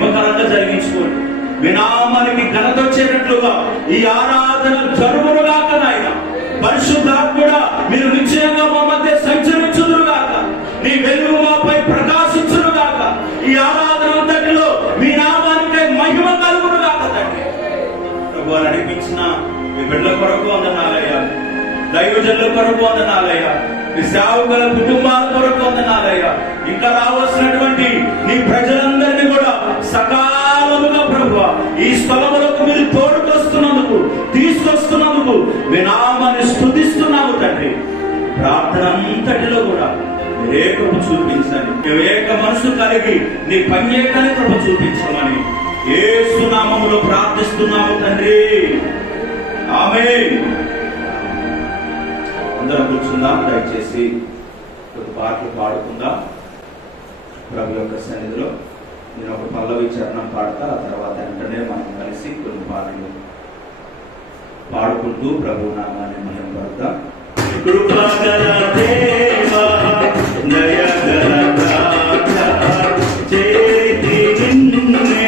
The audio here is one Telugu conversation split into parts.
మహిమకరంగా జరిగించుకోండి. మీ నామానికి ఘనత వచ్చేటట్లుగా ఈ ఆరాధన జరుగునుగాక. నాయన పరిశుద్ధాత్ముడా, మీరు నిశ్చయంగా మా మధ్య సంచరించుదురుగాక. నీ వెలుగు మాపై ప్రకాశించునుగాక. ఈ ఆరాధన అంతటిలో మీ నామానికై మహిమ కలుగునుగాక. తండ్రి ప్రభు నడిపించిన మీ బిడ్డల కొరకు వందనాలయ్యా, దైవజనుల కొరకు వందనాలయ్యా, మీ సేవకుల కుటుంబాల కొరకు వందనాలయ్యా. ఇంకా రావాల్సినటువంటి నీ ప్రజలందరినీ కూడా సకాలముగా ప్రభువా ఈ స్థలములకు మీరు తోడుకొస్తున్నందుకు, తీసుకొస్తున్నందుకు మీ నామాన్ని స్తుతిస్తున్నాము తండ్రి. ప్రార్థన అంతటిలో కూడా ఏకము చూపించండి. ఏక మనసు కలిగి నీ పని చేయడానికి ప్రభు చూపించమని యేసు నామములో ప్రార్థిస్తున్నాము తండ్రి. ఆమేన్. అందరం కూర్చుందాం. దయచేసి ఒక పాటలు పాడుకుందాం. ప్రభు యొక్క సన్నిధిలో నేను ఒక పల్లవి చరణం పాడతా, ఆ తర్వాత వెంటనే మనం కలిసి కొన్ని పాటలు పాడుకుంటూ ప్రభు నామాన్ని మహిమపడతాం. కృపగల దేవా, దయగల రాజా, చేతి నిన్నే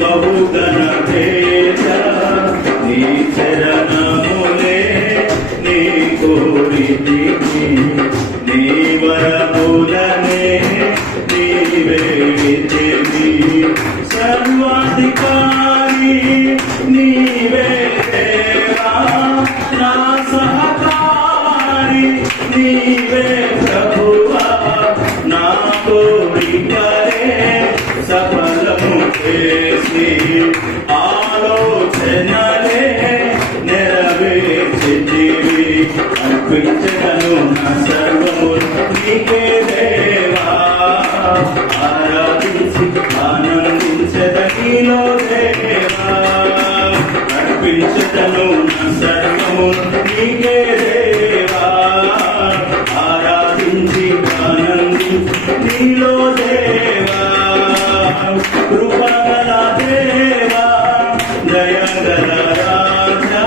బహుగణ తేజ, నీ చరణములే నీ కోరితి, నీ వరములనే నీవే విధివి, సర్వాధికారి నీవే దేవా, నా సహకారి నీవే ప్రభువా, నా కోరికలే సఫలము చేసి ఆలోచనలే నెరవేర్చితివి, అర్పించగను నా సర్వము నీకే దేవా, ఆరాధించి ఆనందించదనిలో దేవా, అర్పించగను నా సర్వము నీకే దేవా, ఆరాధించి ఆనందించి నీలో దేవా. కృపగల దేవా, దయగల రాజా,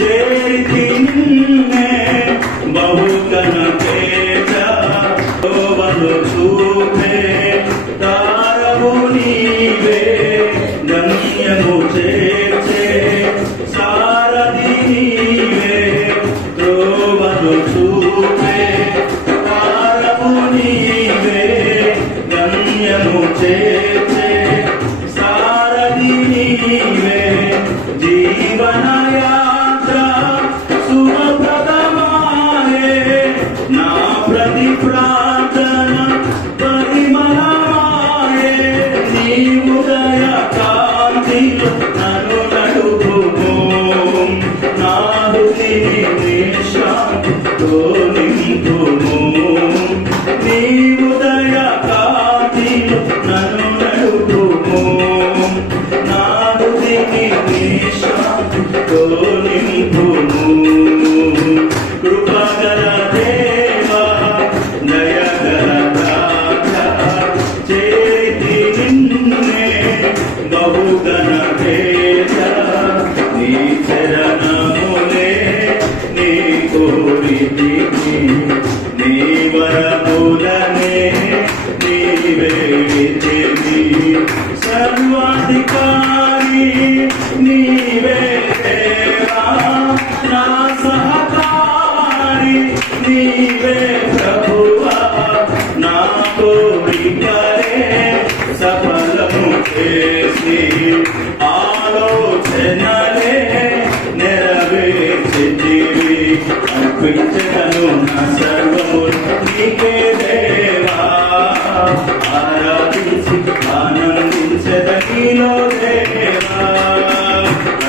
చేతి నిన్నే బహుగణ తేజ, శోభను చూపే తారవు నీవే, గమ్యము చేర్చే సారథి నీవే, త్రోవను చూపే తారవు నీవే, గమ్యము చేర్చే సారథి నీవే, జీవన యాత్ర శుభప్రదమాయే, నా ప్రతి ప్రార్థన పరిమళమాయే, నీ ఉదయ కాంతిలో నన్ను నడుపుము, నా హృదయ నిశాంతితో నింపుము, నీ ఉదయ కాంతిలో నన్ను నడుపుము, నా హృదయ నిశాంతితో నింపుము. కృపగల దేవా, దయగల రాజా, చేతి నిన్నే బహుగణ తేజ, నీ చరణములే నీ కోరితి, నీ వరములనే నీవే విధివి, సర్వాధికారి నీవే దేవా, నా సహకారి నీవే ప్రభువా, నా కోరికలే సఫలము చేసి ఆలోచనలే నెరవేర్చితివి, అర్పించగను నా సర్వము నీకే దేవా, ఆరాధించి ఆనందించదనిలో దేవా,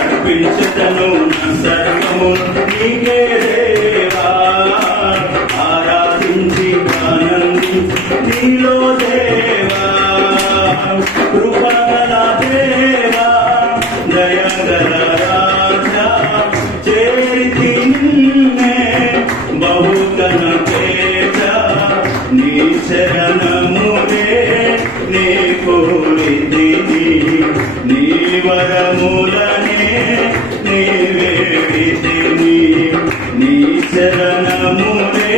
అర్పించగను నా సర్వము నీకే దేవా, ఆరాధించి ఆనందించి నీలో దేవా. కృపగల దేవా, దయగల రాజా, చేతి నిన్నే బహుగణ తేజ, నీ శరణములే నీ కోరితి, నీ వరములనే నీవే విధివి, నీ శరణములే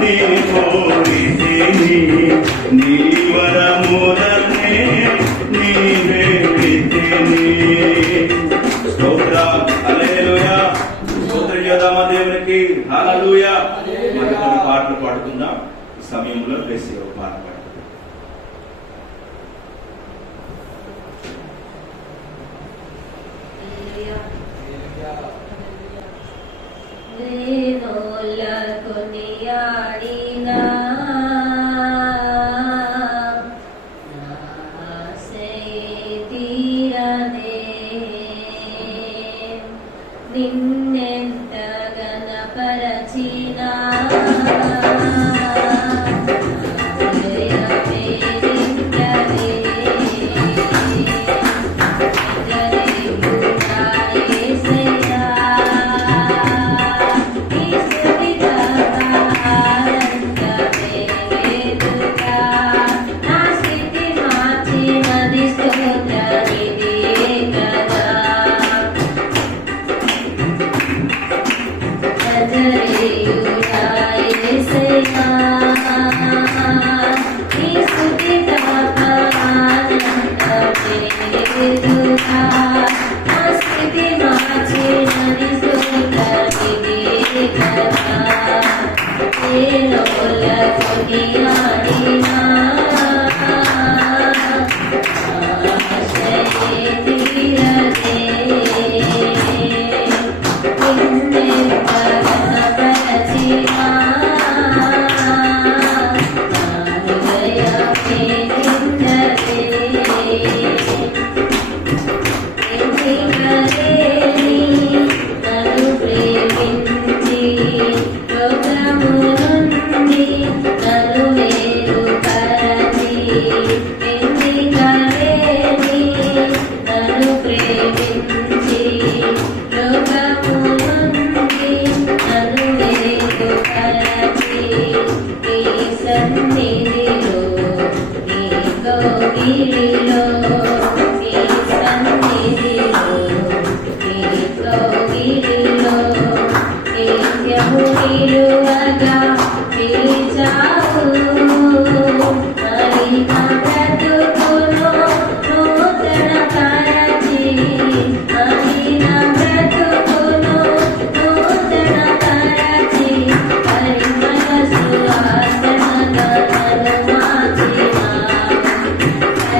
నీ కోరితి, నీ వరములనే సమయంలో వేసి పాల్పడు. నిన్నెంత గణపరచినా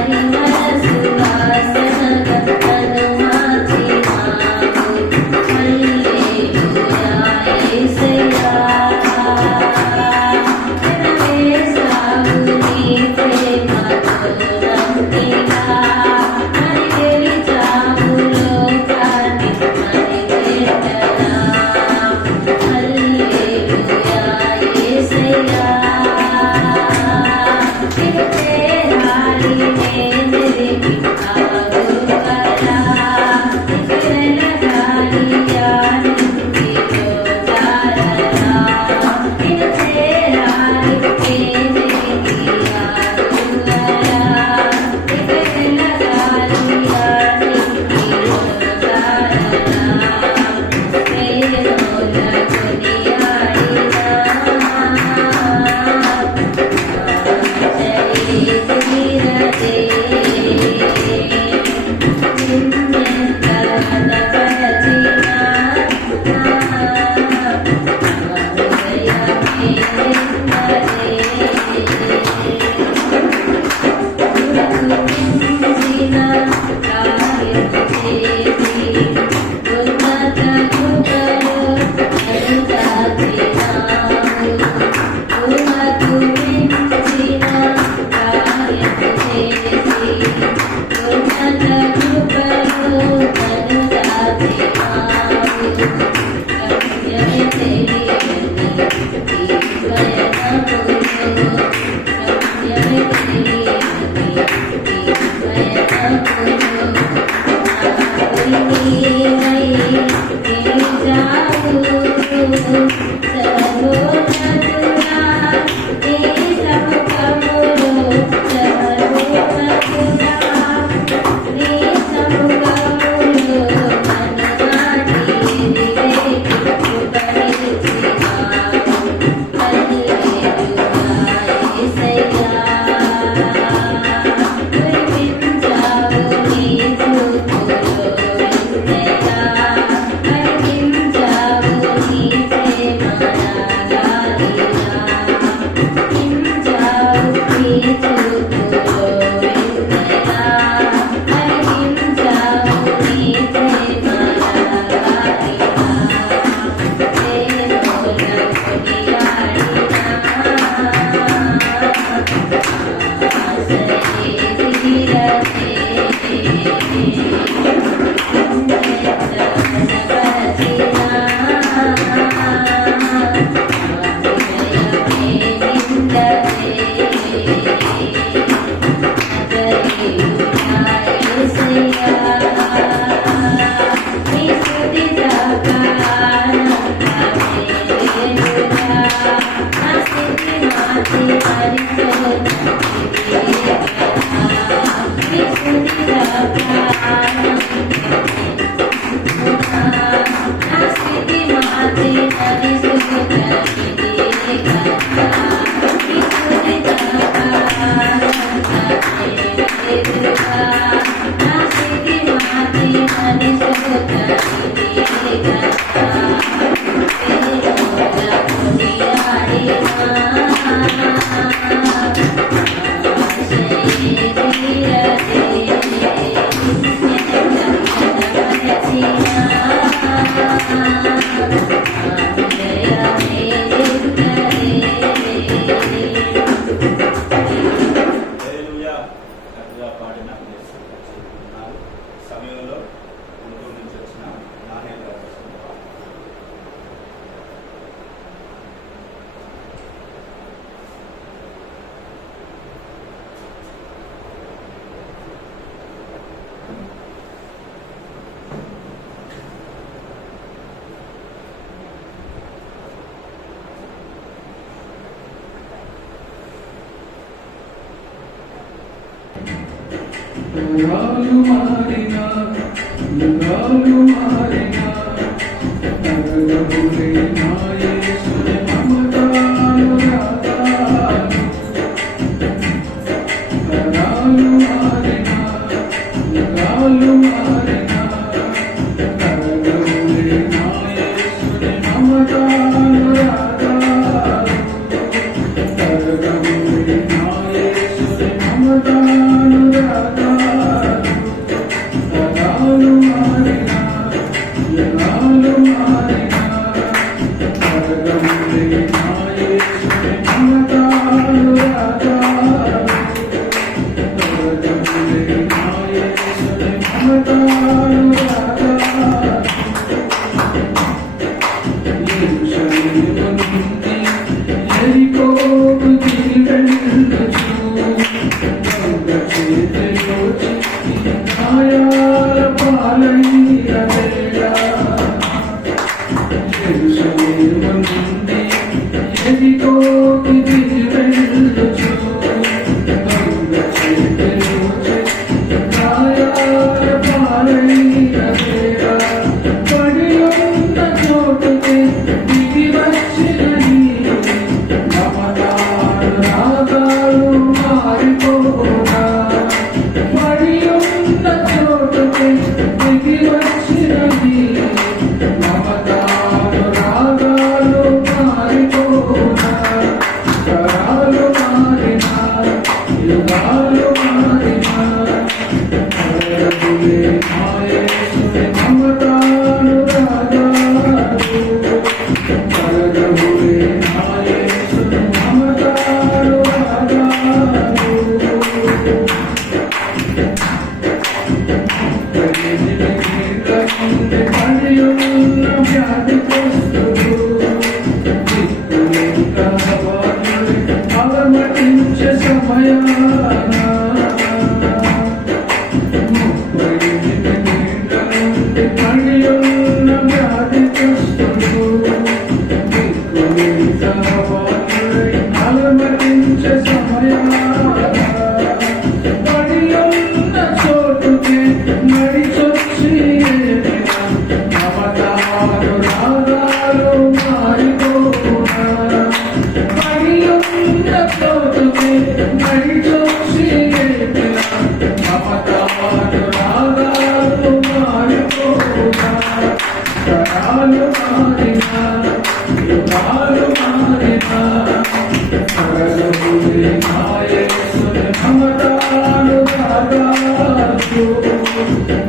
Hari తరాలు మారినా యుగాలు మారినా తరగబులే నా యేసుని మమతానురాగాలు. తరాలు మారినా యుగాలు మారినా తరగబులే నా యేసుని మమతానురాగాలు. తరగబులే నా యేసుని మమతానురాగాలు. తరాలు మారినా యుగాలు మారినా తరగబులే నా యేసుని మమతానురాగాలు. తరగబులే నా యేసుని మమతానురాగాలు. యెరూషలేము నుండి యెరికోకు తిరిగెళ్ళుచు దొంగ చేతిలో చిక్కి గాయాల పాలైన వేళ. యెరూషలేము నుండి యెరికోకు తిరిగెళ్ళుచు దొంగ చేతిలో చిక్కి గాయాల పాలైన వేళ. పడి ఉన్న చోటుకి దిగి వచ్చిన నీవు మమతానురాగాలు మారిపోనా. పడి ఉన్న చోటుకి దిగి వచ్చిన నీవు మమతానురాగాలు మారిపోనా. తరాలు మారినా యుగాలు మారినా తరగబులే నా యేసుని మమతానురాగాలు. తరగబులే నా యేసుని మమతానురాగాలు. ఎనిమిదేళ్ల నుండి పడి ఉన్న వ్యాధిగ్రస్తుడు దిక్కులేక వారిని అలమటించే సమయాన 38 నుండి పడి ఉన్న వ్యాధిగ్రస్తుడు దిక్కులేక వారిని అలమటించే సమయాన పడి ఉన్న చోటుకి నడిచొచ్చి ఏలిన మమతానురాగాలు మారిపోనా. పడి ఉన్న చోటుకి నడిచొచ్చి ఏలిన మమతానురాగాలు మారిపోనా. తరాలు మారినా యుగాలు మారినా తరగబులే నా యేసుని మమతానురాగాలు.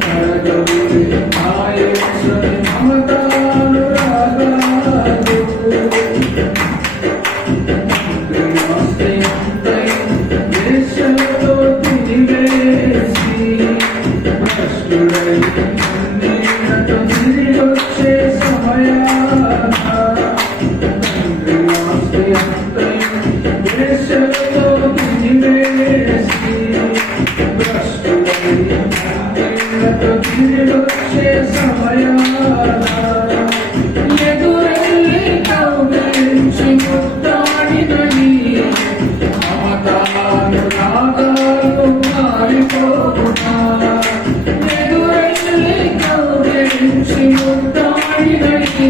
తరగబులే నా యేసుని మమతానురాగాలు. ఆస్తి అంతైన దేశంలో తిరిగేసి భ్రష్టుడై కన్నీళ్లతో తిరిగొచ్చే సమయాన తండ్రి ఆస్తి అంతైన దేశంలో తిరిగేసి భ్రష్టుడై కన్నీళ్లతో తిరిగొచ్చే సమయాన ఎదురెళ్ళి కౌగిలించి ముద్దాడిన నీ మమతానురాగాలు మారిపోనా. ఎదురెళ్ళి కౌగిలించి ముద్దాడిన నీ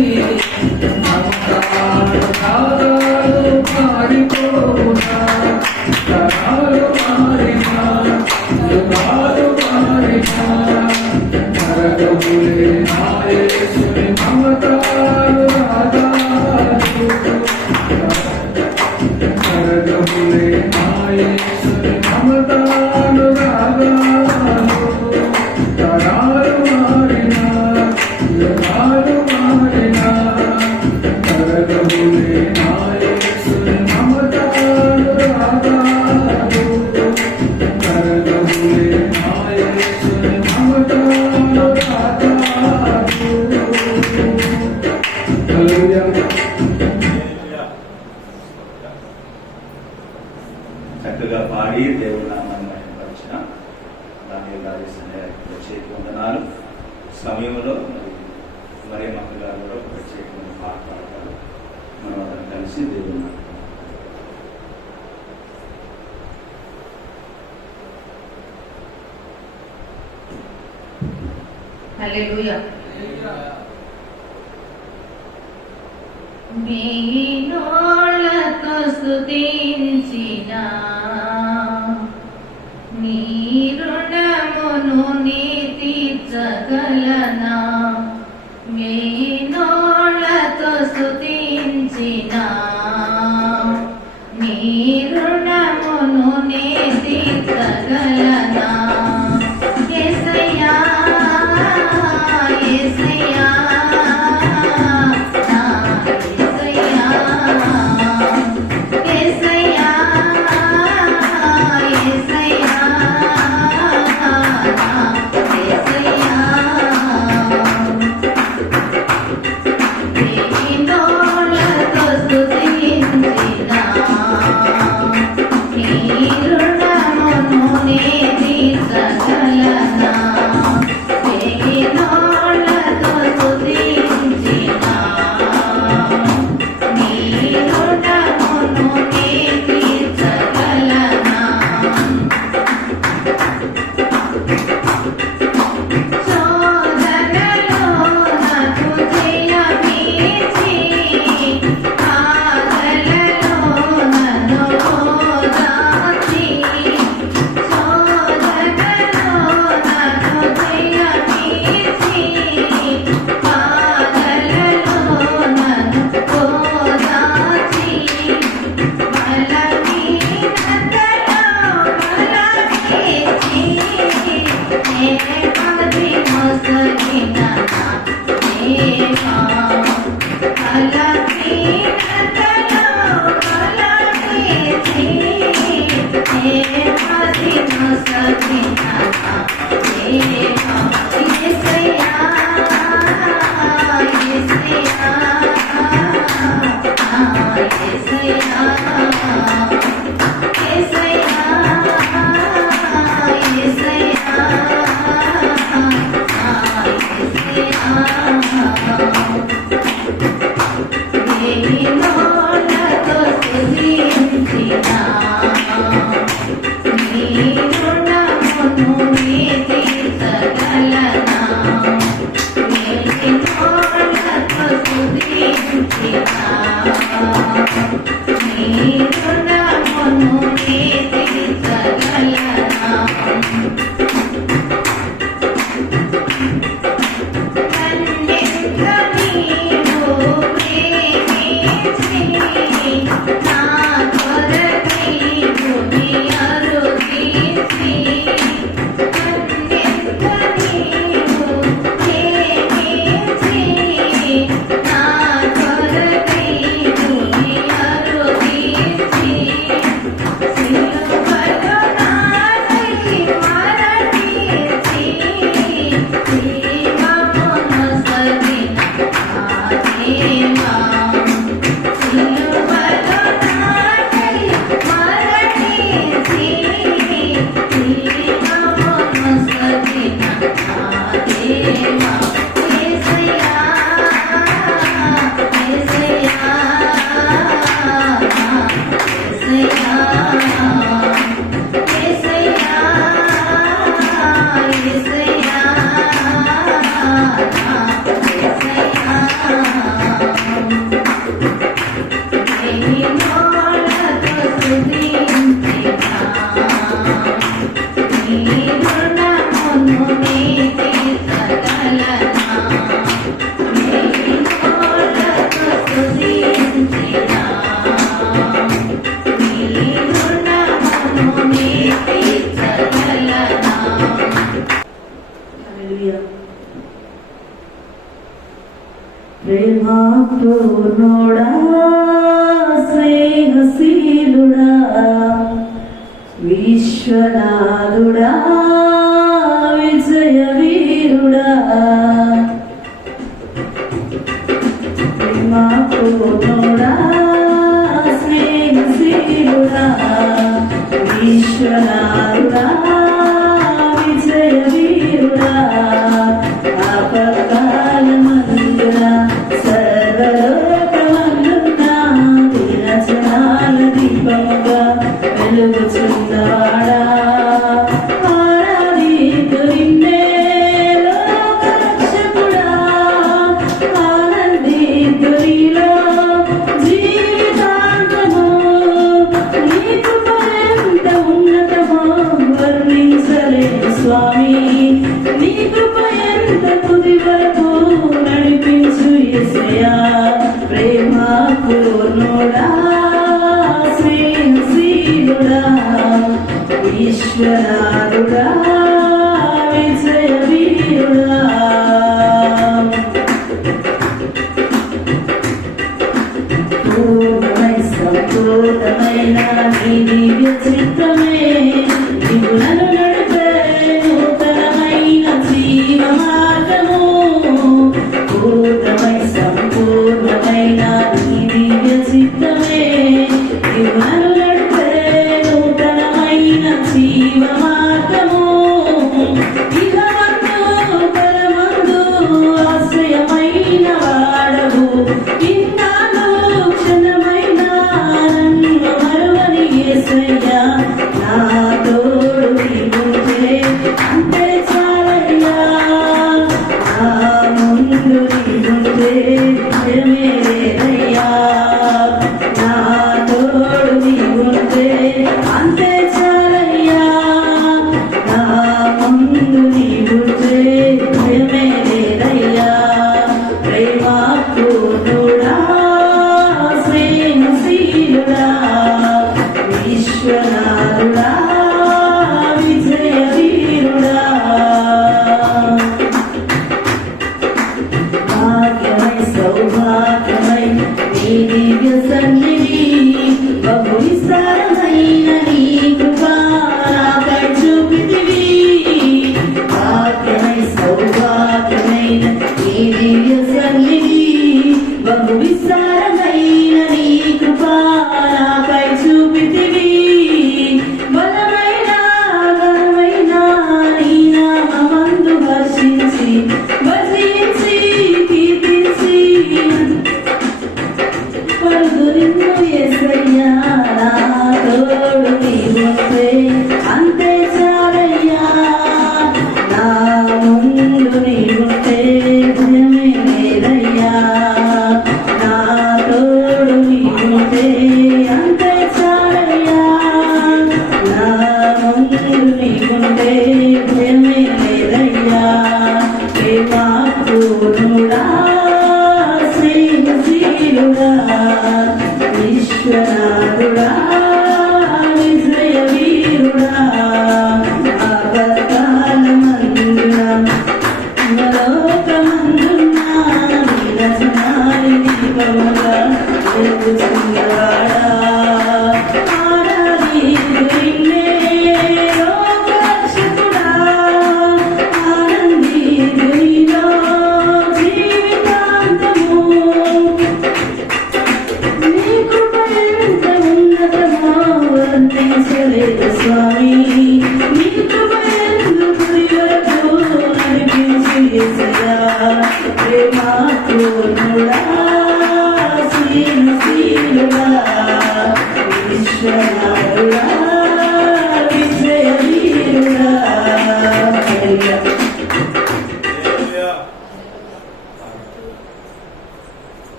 మమతానురాగాలు మారిపోనా. తరాలు మారినా యుగాలు మారినా తరగబులే నా యేసుని మమతానురాగాలు. తరగబులే నా యేసుని మమతానురాగాలు. తరాలు మారినా యుగాలు మారినా తరగబులే నా యేసుని మమతానురాగాలు. తరగబులే నా యేసుని మమతానురాగాలు. హల్లెలూయా. చక్కగా పాడి దేవుడి నామాన్ని మహిమపరిచిన దానియేలు గారి ప్రత్యేక వందనాలు. సమయంలో మరి మక్క గారు కూడా ప్రత్యేకమైన పాట పాడతారు. మనం అందరం కలిసి దేవుని హల్లెలూయా. వీణోళ్ళతో స్తుతించిన నీ రుణమును నీ తీర్చగలనా? వీణోళ్ళతో స్తుతించిన నీ రుణమును నీ తీర్చగలనా? యేసయ్యా యేసయ్యా నా యేసయ్యా యేసయ్యా యేసయ్యా నా యేసయ్యా వీణోళ్ళతో స్తుతించిన నీ రుణమును నీ తీర్చగలనా? వీణోళ్ళతో స్తుతించిన నీ రుణమును నీ తీర్చగలనా? శోధనలో నాకు జయమిచ్చి బాధలలో నన్ను ఓదార్చి, శోధనలో నాకు జయమిచ్చి బాధలలో నన్ను ఓదార్చి, బలహీనతలో బలమిచ్చి నేపథి మోసగిన నా దేవా, బలహీనతలో బలమిచ్చి నేపథి మోసగిన నా దేవా. యేసయ్యా యేసయ్యా నా యేసయ్యా యేసయ్యా యేసయ్యా నా యేసయ్యా. వీణోళ్ళతో స్తుతించిన నీ రుణమును నీ తీర్చగలనా? వీణోళ్ళతో స్తుతించిన నీ రుణమును నీ తీర్చగలనా? నన్నెంత నీవు ప్రేమించి నా కొరకై భూమి అరుదించి, నన్నెంత నీవు ప్రేమించి నా కొరకై భూమి అరుదించి, సిలువలో నాకై మరణించి జీవమును సగిన నా దేవా, సిలువలో నాకై మరణించి జీవమును సగిన నా దేవా. యేసయ్యా యేసయ్యా యేసయ్యా యేసయ్యా యేసయ్యా నా యేసయ్యా. వీణోళ్ళతో స్తుతించిన నీ రుణమును నీ తీర్చగలనా? వీణోళ్ళతో స్తుతించిన నీ రుణమును నీ తీర్చగలనా? హల్లెలూయా. ప్రేమా పూర్ణుడా స్నేహశీలుడా విశ్వనాథుడా విజయ వీరుడా, ప్రేమా పూర్ణుడా స్నేహశీలుడా విశ్వనాథుడా విజయ వీరుడా, ఆపత్కాల మందుడా సర్వలోకమందునా విరచనాల దీపముగా వెలుగుచున్నవాడా, ఆరాధింతు నిన్నే లోకరక్షకుడా. విశ్వనాథుడా విజయ వీరుడా పూర్ణమై సంపూర్ణమైన నీ దివ్య చిత్తమే నీవు నన్ను నడిపే నూతనమైన జీవ మార్గము పూర్ణమై సంపూర్ణమైన నీ దివ్య చిత్తమే నీవు నన్ను నడిపే నూతనమైన జీవ మార్గము ఇహమందు పరమందు ఆశ్రయమైన వాడవు ఇన్నాళ్ళు క్షణమైన నన్ను మరువని యేసయ్యా నా తోడు నీవుంటే అంతే చాలయ్యా నా ముందు నీవుంటే భయమే లేదయ్యా నా తోడు నీవుంటే అంతే చాలయ్యా నా ముందు నీవుంటే భయమే లేదయ్యా ప్రేమ పూర్ణుడా స్నేహశీలుడా విశ్వనాథుడా విజయ వీరుడా భాగ్యమై సౌభాగ్యమై నీ దివ్య సన్నిధి బహు విస్తారమైన నీ కృపా నాపై చూపితివి భాగ్యమై సౌభాగ్యమైన నీ దివ్య సన్నిధి బహు విస్తారమైన నీ కృపా నాపై చూపితివి బలమైన ఘనమైన నీ నామమందు హర్షించి భజించి కీర్తించి పలుకు నిన్ను యేసయ్యా నా తోడు నీవుంటే అంతే చాలయ్యా నా ముందు నీవుంటే భయమే లేదయ్యా నా తోడు నీవుంటే అంతే చాలయ్యా నా ముందు నీవుంటే భయమే లేదయ్యా ప్రేమ పూర్ణుడా స్నేహశీలుడా విశ్వనాథుడా విజయ వీరుడా ఆపత్కాలమందున నలోకమందున విరచనాలి దీపముగా వెలుగుచున్నవాడా ఆరాధించు నిన్నే లోకరక్షకుడా ఆనందించు నీలో జీవితాంతము నీ కృప ఎంత ఉన్నతమో వర్ణించలేదు స్వామి నీ కృప ఎందుకు వరకు నడిపించి యేసయ్యా ప్రేమ పూర్ణుడా స్నేహశీలుడా విశ్వనాథుడా విజయ వీరుడా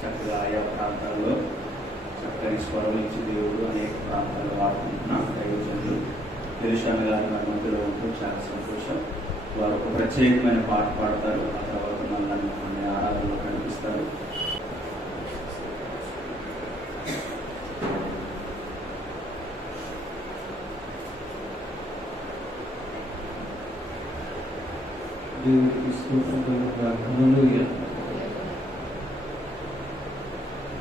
చక్కగా ఆయా ప్రాంతాల్లో చక్కని స్వరం ఇచ్చి దేవుడు అనేక ప్రాంతాల్లో వాడుకుంటున్న దైవజనులు తెలుసాను గారి మన మధ్యలో ఉంటూ చాలా సంతోషం వారు ఒక ప్రత్యేకమైన పాట పాడతారు ఆ తర్వాత మన ఆరాధనలో కనిపిస్తారు దేవుడికి స్తోత్రం కలుగుగాక. హల్లెలూయా.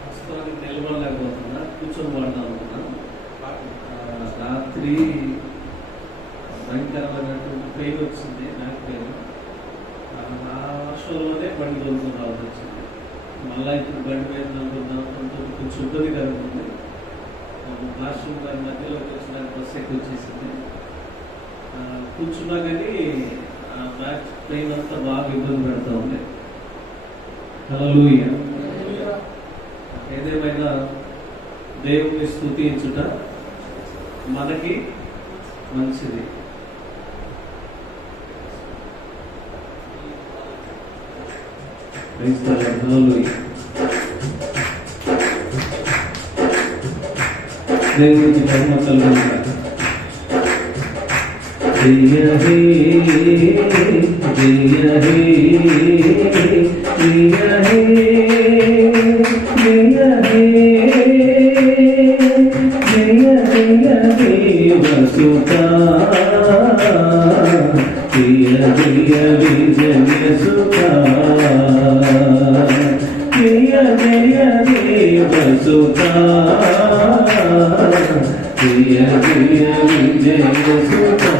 వాస్తవానికి నిలబడలేకపోతున్నా, కూర్చొని పడదాం అనుకున్నా. రాత్రి భయంకరమైనటువంటి పెయిన్ వచ్చింది, నాకు పెయిన్. ఆ వర్షంలోనే బండి దొరుకుతుంది రావాల్సి వచ్చింది. మళ్ళీ ఇప్పుడు బండి మీద అనుకుందాం కొంచెం ఇబ్బంది కలుగుతుంది. వాష్రూమ్ గారి మధ్యలోకి వచ్చిన బస్ ఎక్కువ వచ్చేసింది. కూర్చున్నా కానీ బ్యాక్ పెయిన్ అంతా బాగా ఇబ్బంది పెడతా ఉంది. హల్లెలూయా. ఏదేమైనా దేవుని స్తుతించుట మనకి మంచిది. హల్లెలూయా. దేవునికి మహిమ కలుగుగాక. జయ హే జయ హే జయ హే జయ హే జయ జయ విజయ సుతా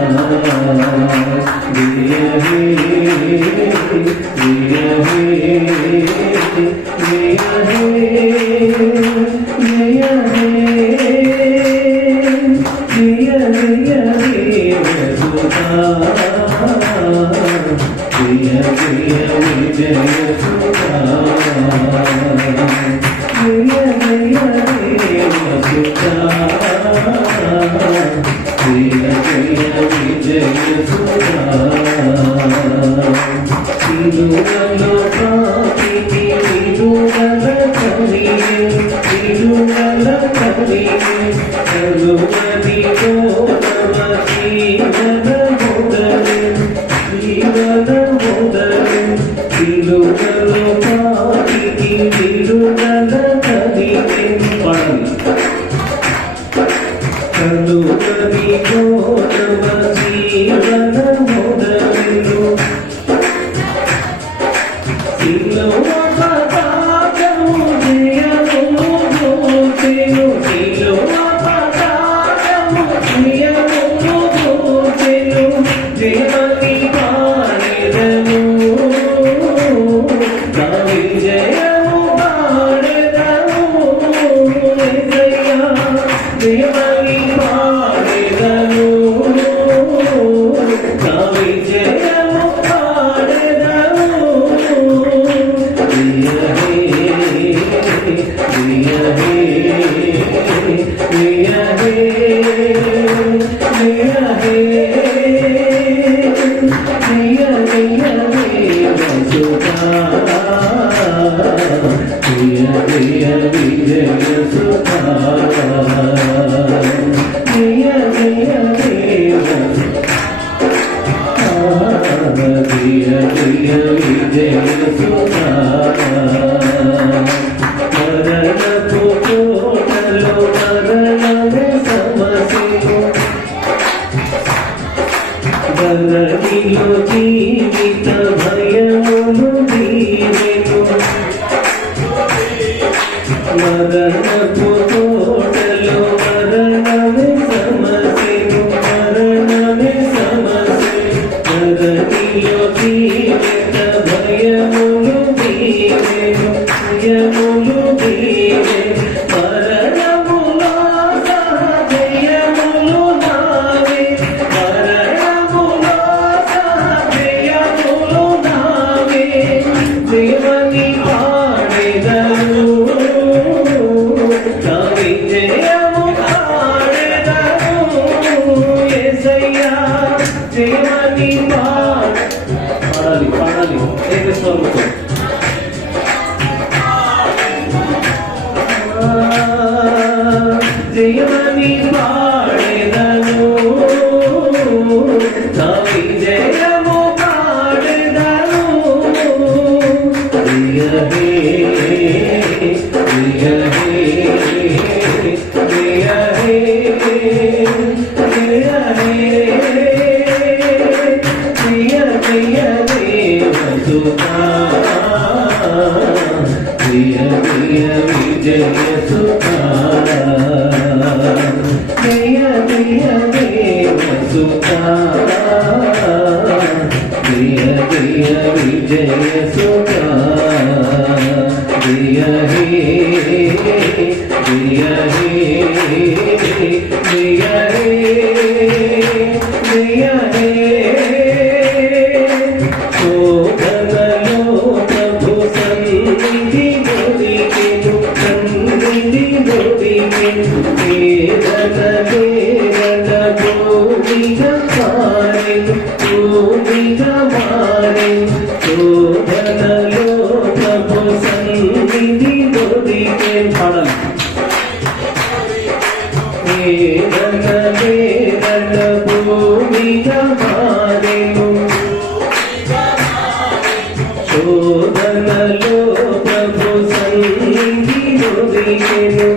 జయ హే జయ హే జయ హే జయ హే జయ జయ దేవ సుతా జయ జయ విజయ సుతా జయ జయ దేవ సుతా జయ జయ విజయ సుతా తిరుమలలో పాపిని తిరుమల కవియే తిరుమల కవియే కరుమది గోనమ జీవన ముదరే జీవన ముదరే తిరుమలలో పాపిని తిరుమల కవియే పాడాలి కరుమది గోనమ జీవన ముదరే జీవిత భయమును దీవెను మరణపు తోటలో మరణమే సమస్యను మరణమే సమస్య మరణిలో జీవిత భయమును దీవెను భయమును దీవెను మరణములో సహజయములు నావే మరణములో సహజయములు నావే దేవని పాడెదను కవి జయము పాడెదను యేసయ్యా దేవని పాడాలి పాడాలి ఏక స్వరముతో జయమని పాడెదను కవి జయము పాడెదను జయ హే జయ హే జయ హే జయ హే జయ జయ దేవ సుతా జయ జయ విజయ సుతా జయ జయ దేవ సుతా జయ జయ విజయ సుతా జయ హే జయ హే జయ హే జయ హే శోధనలో ప్రభు సన్నిధి దొరికెను సన్నిధి దొరికెను వేదన వేదన భూమిగా మారెను భూమిగా మారెను శోధనలో ప్రభు సన్నిధి దొరికెను పాడాలి వేదన వేదన భూమిగా మారెను శోధనలో ప్రభు సన్నిధి దొరికెను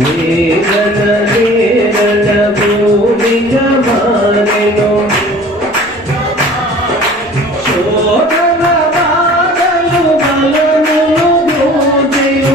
వేదన వేదన భూమిగా మారెను శోధన బాధలు బలములు దోచెను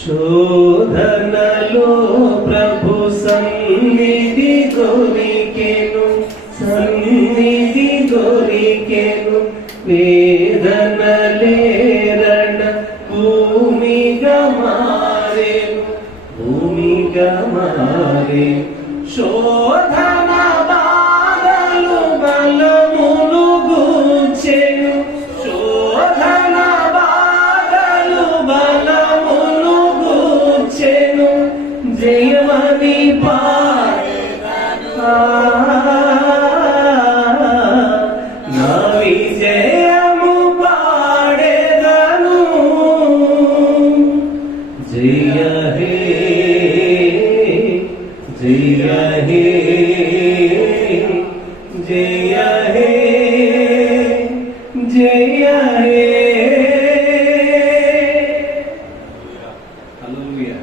శోధనలో ప్రభు సన్నిధి దొరికెను, సన్నిధి దొరికెను. వేదనలేరణ భూమిగా మారెను, భూమిగా మారెను. శోధన బాధలు బలములు గూర్చెను, శోధన బాధలు బలములు గూర్చెను. జయమని నా విజయము పాడెదను. జయ హే జయ హే జయ హే జయ హే. హల్లెలూయా.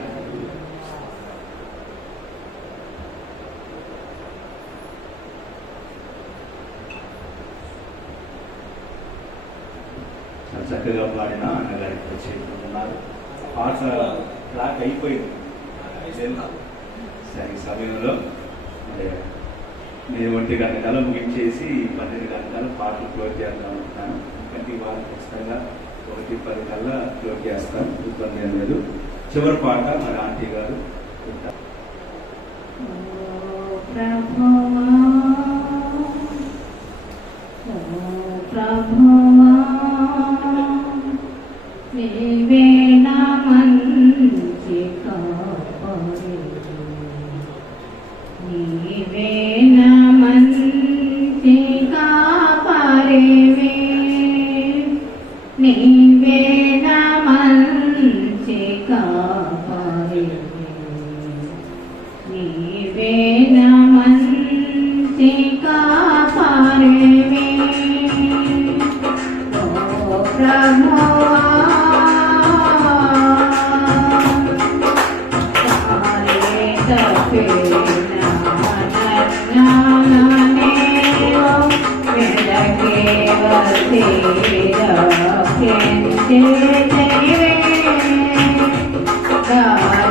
చక్కగా పాడిన అన్నగారికి వచ్చేస్తున్నారు. పాట ట్రాక్ అయిపోయింది. సరే సమయంలో మరి నేను 1 గంటల ముగించేసి 12 గంటల పాటలు క్లోజ్ చేద్దాం అనుకుంటున్నాను. ఎందుకంటే ఇవాళ ఖచ్చితంగా 1:10 కల్లా క్లోజ్ చేస్తాను, ఇబ్బంది ఏం లేదు. చివరి పాట మరి ఆంటీ గారు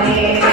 Hare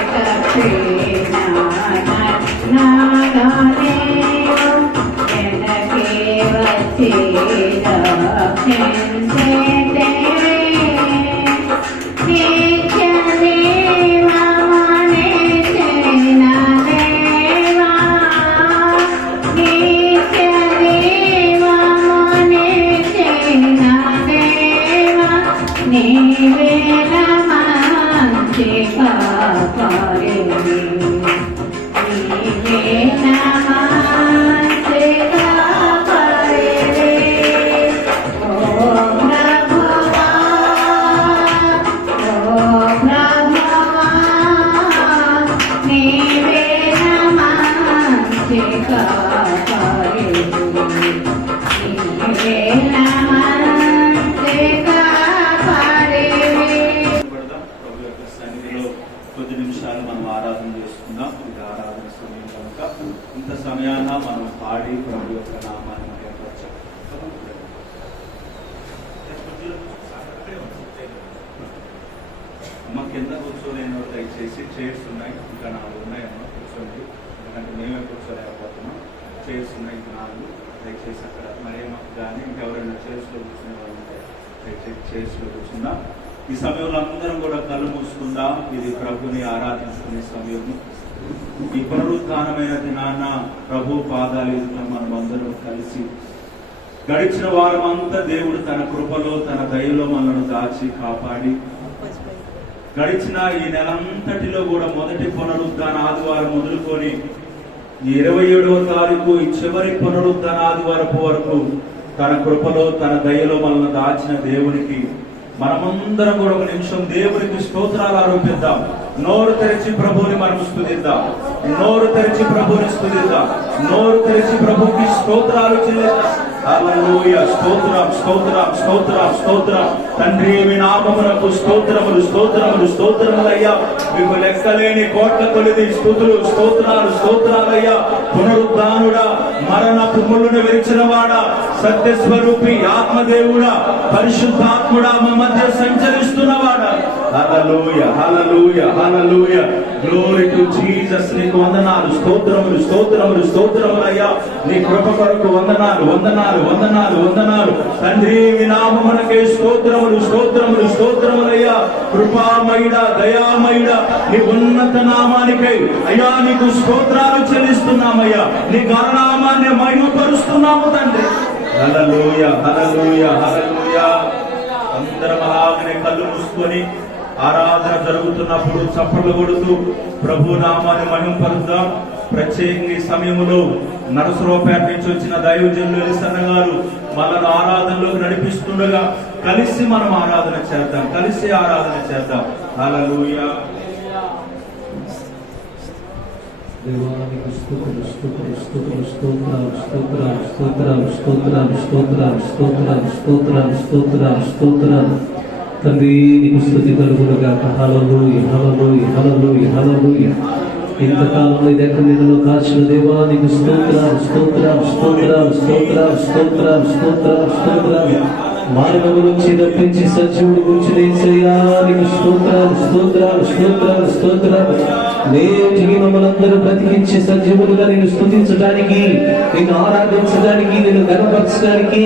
కొద్ది నిమిషాలు మనం ఆరాధన చేసుకుందాం. ఇది ఆరాధన సమయం కనుక ఇంత సమయాన మనం పాడి ప్రభు యొక్క నామాన్ని మహిమపరచాలి. అమ్మ కింద కూర్చోలేని దయచేసి చైర్స్ ఉన్నాయి, ఇంకా 4 ఉన్నాయమ్మా, కూర్చోండి. ఎందుకంటే మేమే కూర్చోలేకపోతున్నాం. చైర్స్ ఉన్నాయి, ఇంకా 4. దయచేసి అక్కడ మరేమకు కానీ ఇంకెవరైనా చైర్స్లో కూర్చునే వాళ్ళు ఉంటే దయచేసి చైర్స్లో కూర్చుందాం. ఈ సమయంలో అందరం కూడా కళ్ళు మూసుకుందాం. ఇది ప్రభుని ఆరాధించుకునే సమయం. ఈ పునరుత్థానమైన దినాన్న ప్రభు పాదాలు మనం అందరం కలిసి గడిచిన వారం అంతా దేవుడు తన కృపలో తన దయలో మనల్ని దాచి కాపాడి గడిచిన ఈ నెలంతటిలో కూడా మొదటి పునరుత్థాన ఆదివారం మొదలుకొని 27వ తారీఖు ఈ చివరి పునరుత్థాన ఆదివారపు వరకు తన కృపలో తన దయలో మనల్ని దాచిన దేవునికి మనమందరం కూడా ఒక నిమిషం దేవునికి స్తోత్రాలు ఆరోపిద్దాం. నోరు తెరిచి ప్రభువుని మనం స్తుతిద్దాం. నోరు తెరిచి ప్రభువుని స్తుతిద్దాం. నోరు తెరిచి ప్రభువుకి స్తోత్రాలు చెల్లిద్దాం. హల్లెలూయా. స్తోత్రం స్తోత్రం స్తోత్రం స్తోత్రం. తండ్రి మీ నామమునకు స్తోత్రములు స్తోత్రములు స్తోత్రములయ్యా. మీకు లెక్కలేని కోట్ల కొలిది స్తుతులు స్తోత్రాలు స్తోత్రాలయ్యా. పునరుద్ధానుడా, మరణపు ముళ్ళును విరిచిన వాడా, సత్యస్వరూపి ఆత్మదేవుడా, పరిశుద్ధాత్ముడా, మా మధ్య సంచరిస్తున్నవాడా. హల్లెలూయా హల్లెలూయా హల్లెలూయా. Glory to Jesus. నీకు వందనాలు, స్తోత్రములు స్తోత్రములు స్తోత్రములయ్యా. నీ కృప కొరకు వందనాలు వందనాలు వందనాలు వందనాలు. తండ్రి మీ నామమునకే స్తోత్రములు స్తోత్రములు స్తోత్రములయ్యా. కృపామయుడా, దయామయుడా, నీ ఉన్నత నామానికై అయ్యా నీకు స్తోత్రాలు చెల్లిస్తున్నామయ్యా. నీ గణనామాన్ని మహిమపరుస్తున్నాము తండ్రి. హల్లెలూయా హల్లెలూయా హల్లెలూయా. అందరం అలాగనే కళ్ళు మూసుకొని ఆరాధన జరుగుతున్నప్పుడు చప్పట్లు కొడుతూ ప్రభు నామాన్ని మహిమపరుద్దాం. ప్రత్యేకంగా ఈ సమయంలో నరసరావుపేట నుంచి వచ్చిన దైవజనులు ఎలిసన్న గారు మనల్ని ఆరాధనలోకి నడిపిస్తుండగా కలిసి మనం ఆరాధన చేద్దాం, కలిసి ఆరాధన చేద్దాం. హల్లెలూయా. దేవానికి స్తుతులు స్తుతులు స్తుతులు స్తోత్రాలు స్తోత్రాలు స్తోత్రాలు స్తోత్రాలు స్తోత్రాలు స్తోత్రాలు స్తోత్రాలు స్తోత్రాలు స్తోత్రాలు. తండ్రి నీకు స్తుతి కలుగునుగాక. హల్లెలూయా హల్లెలూయా హల్లెలూయా హల్లెలూయా. ఇంతకాలంలో ఎక్కడ నిన్ను కాచిన దేవా నీకు స్తోత్రాలు స్తోత్రాలు స్తోత్రాలు స్తోత్రాలు స్తోత్రాలు స్తోత్రాలు స్తోత్రాలు. మానవుల నుంచి తప్పించి సజీవుడు గురించి నీకు స్తోత్రాలు స్తోత్రాలు స్తోత్రాలు స్తోత్రాలు. నేటికి మమ్మల్ని అందరూ బ్రతికించి సజీవులుగా నేను స్తుతించడానికి, నేను ఆరాధించడానికి, నేను గణపరచడానికి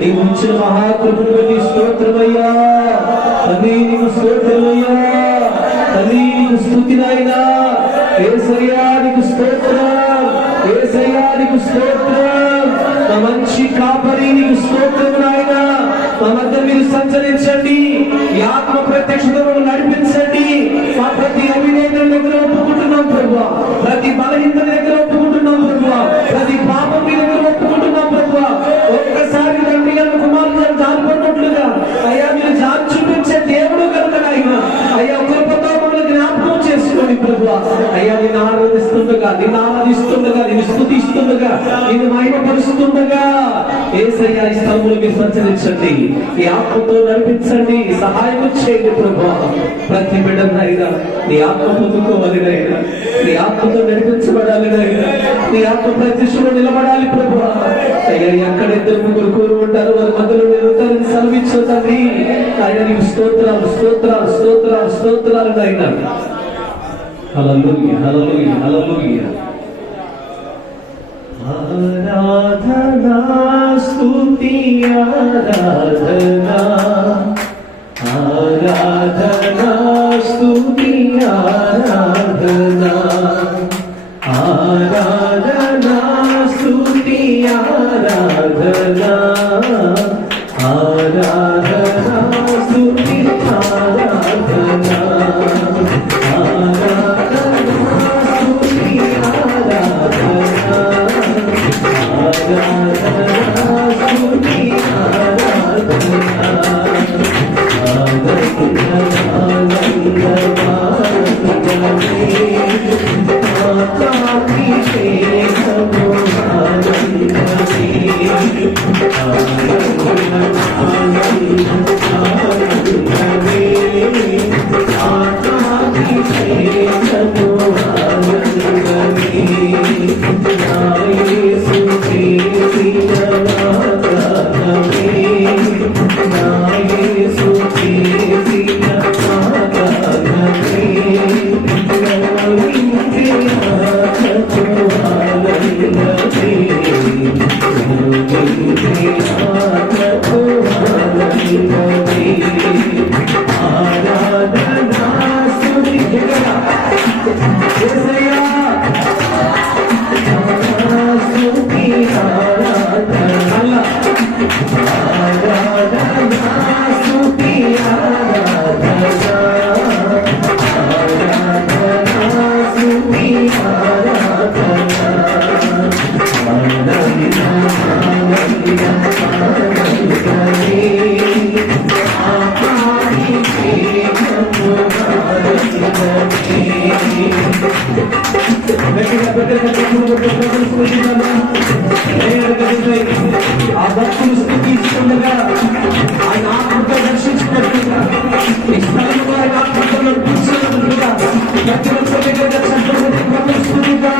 నీవు ఇచ్చిన మహాకృపను బట్టి స్తోత్రమయ్యా. తల్లి నీకు స్తోత్రమయ్యా. తల్లి నీకు స్తుతి నాయనా. యేసయ్యా నీకు స్తోత్రం. యేసయ్యా నీకు స్తోత్రం. నా మంచి కాపరి నీకు స్తోత్రం నాయనా. మా మధ్య మీరు సంచరించండి. ఈ ఆత్మ ప్రత్యక్షతను నడిపించండి. మా ప్రతి అవినేతల దగ్గర ఒప్పుకుంటున్నాం ప్రభువా. ప్రతి బలహీనత దగ్గర ఒప్పుకుంటున్నాం ప్రభువా. ప్రతి పాపం మీ దగ్గర ఒప్పుకుంటున్నాం ప్రభువా. ఒక్కసారి తండ్రి గారు కుమారులను జారిపడినట్లుగా అయ్యా మీరు జారి చూపించే దేవుడు కనుక నాయన అయ్యా కృపతో మమ్మల్ని జ్ఞాపకం చేసుకోండి ప్రభువా. అయ్యా నిన్ను ఆరాధిస్తుండగా, నిన్ను ఆరాధిస్తుండగా, నిన్ను స్తుతిస్తుండగా, నిన్ను మహిమపరుస్తుండగా యేసయ్యా ఈ స్థలంలో మీరు సంచరించండి. ఈ ఆత్మతో నడిపించండి, సహాయం చేయండి ప్రభువా. ప్రతి బిడ్డనైనా నీ ఆత్మ పొందుకోవాలి నైనా. నీ ఆత్మతో నడిపించబడాలి నైనా. నీ ఆత్మ ప్రతిష్టలో నిలబడాలి ప్రభువా. అయ్యా ఎక్కడ 2-3 ఉంటారో వారి మధ్యలో నిలుతారని సెలవిచ్చుతండి. ఆయన నీకు స్తోత్రాలు స్తోత్రాలు స్తోత్రాలు స్తోత్రాలు నైనా. హల్లెలూయా హల్లెలూయా హల్లెలూయా. ఆరాధనా స్తుతి ఆరాధనా ఆరాధనా స్తుతి ఆరాధనా ఆరాధనా స్తుతి ఆరాధనా ఆరాధనా స్తుతి ఆరాధనా ఆ భక్తులు స్థుతిస్తుండగా ఆయన ఆత్మతో దర్శించినట్లుగా ఈ స్థలంలో ఆయన ఆత్మతో కూర్చున్నట్లుగా ప్రతి ఒక్క దగ్గర చక్కటి స్థుతిగా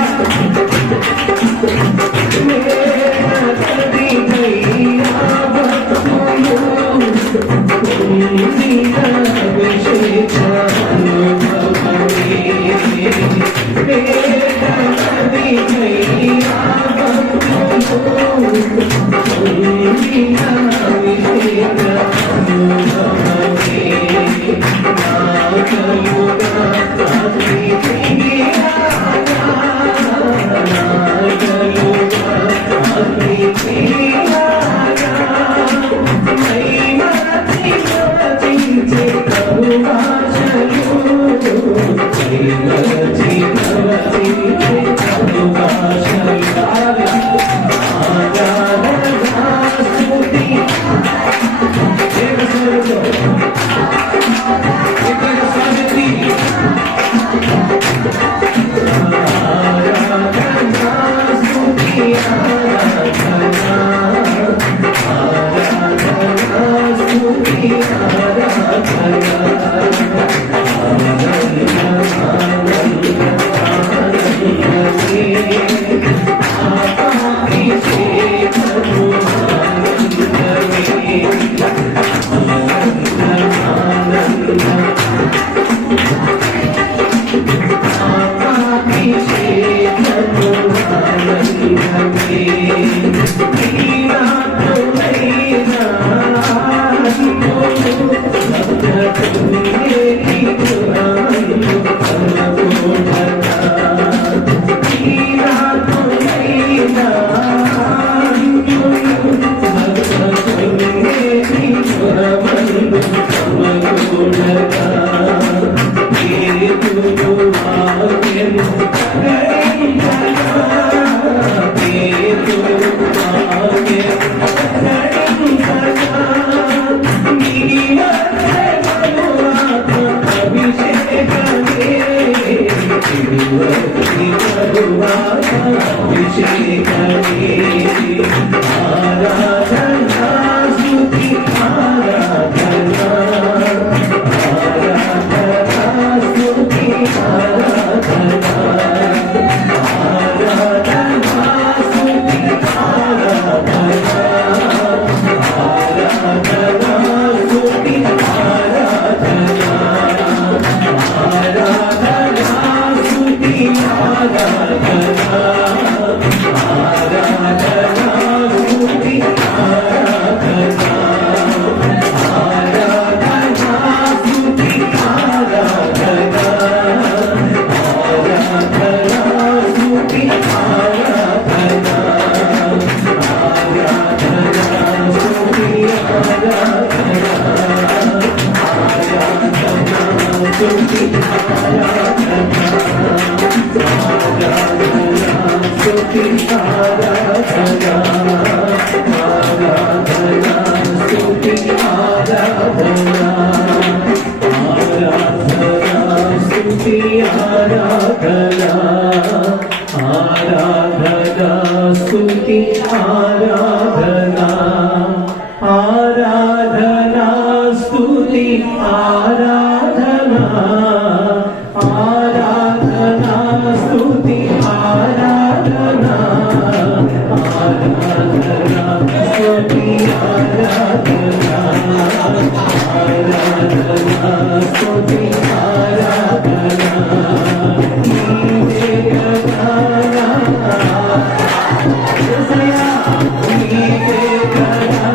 ఆరాధనా స్తుతి ఆరాధనా ఆరాధనా స్తుతి ఆరాధనా ఆరాధనా స్తుతి ఆరాధనా ఆరాధనా స్తుతి ఆరాధనా ఆరాధనా స్తుతి ఆరాధనా ఆరాధనా స్తుతి ఆరాధనా ఆరాధనా స్తుతి ఆరాధనా నీవే కదా యేసయ్యా నీవే కదా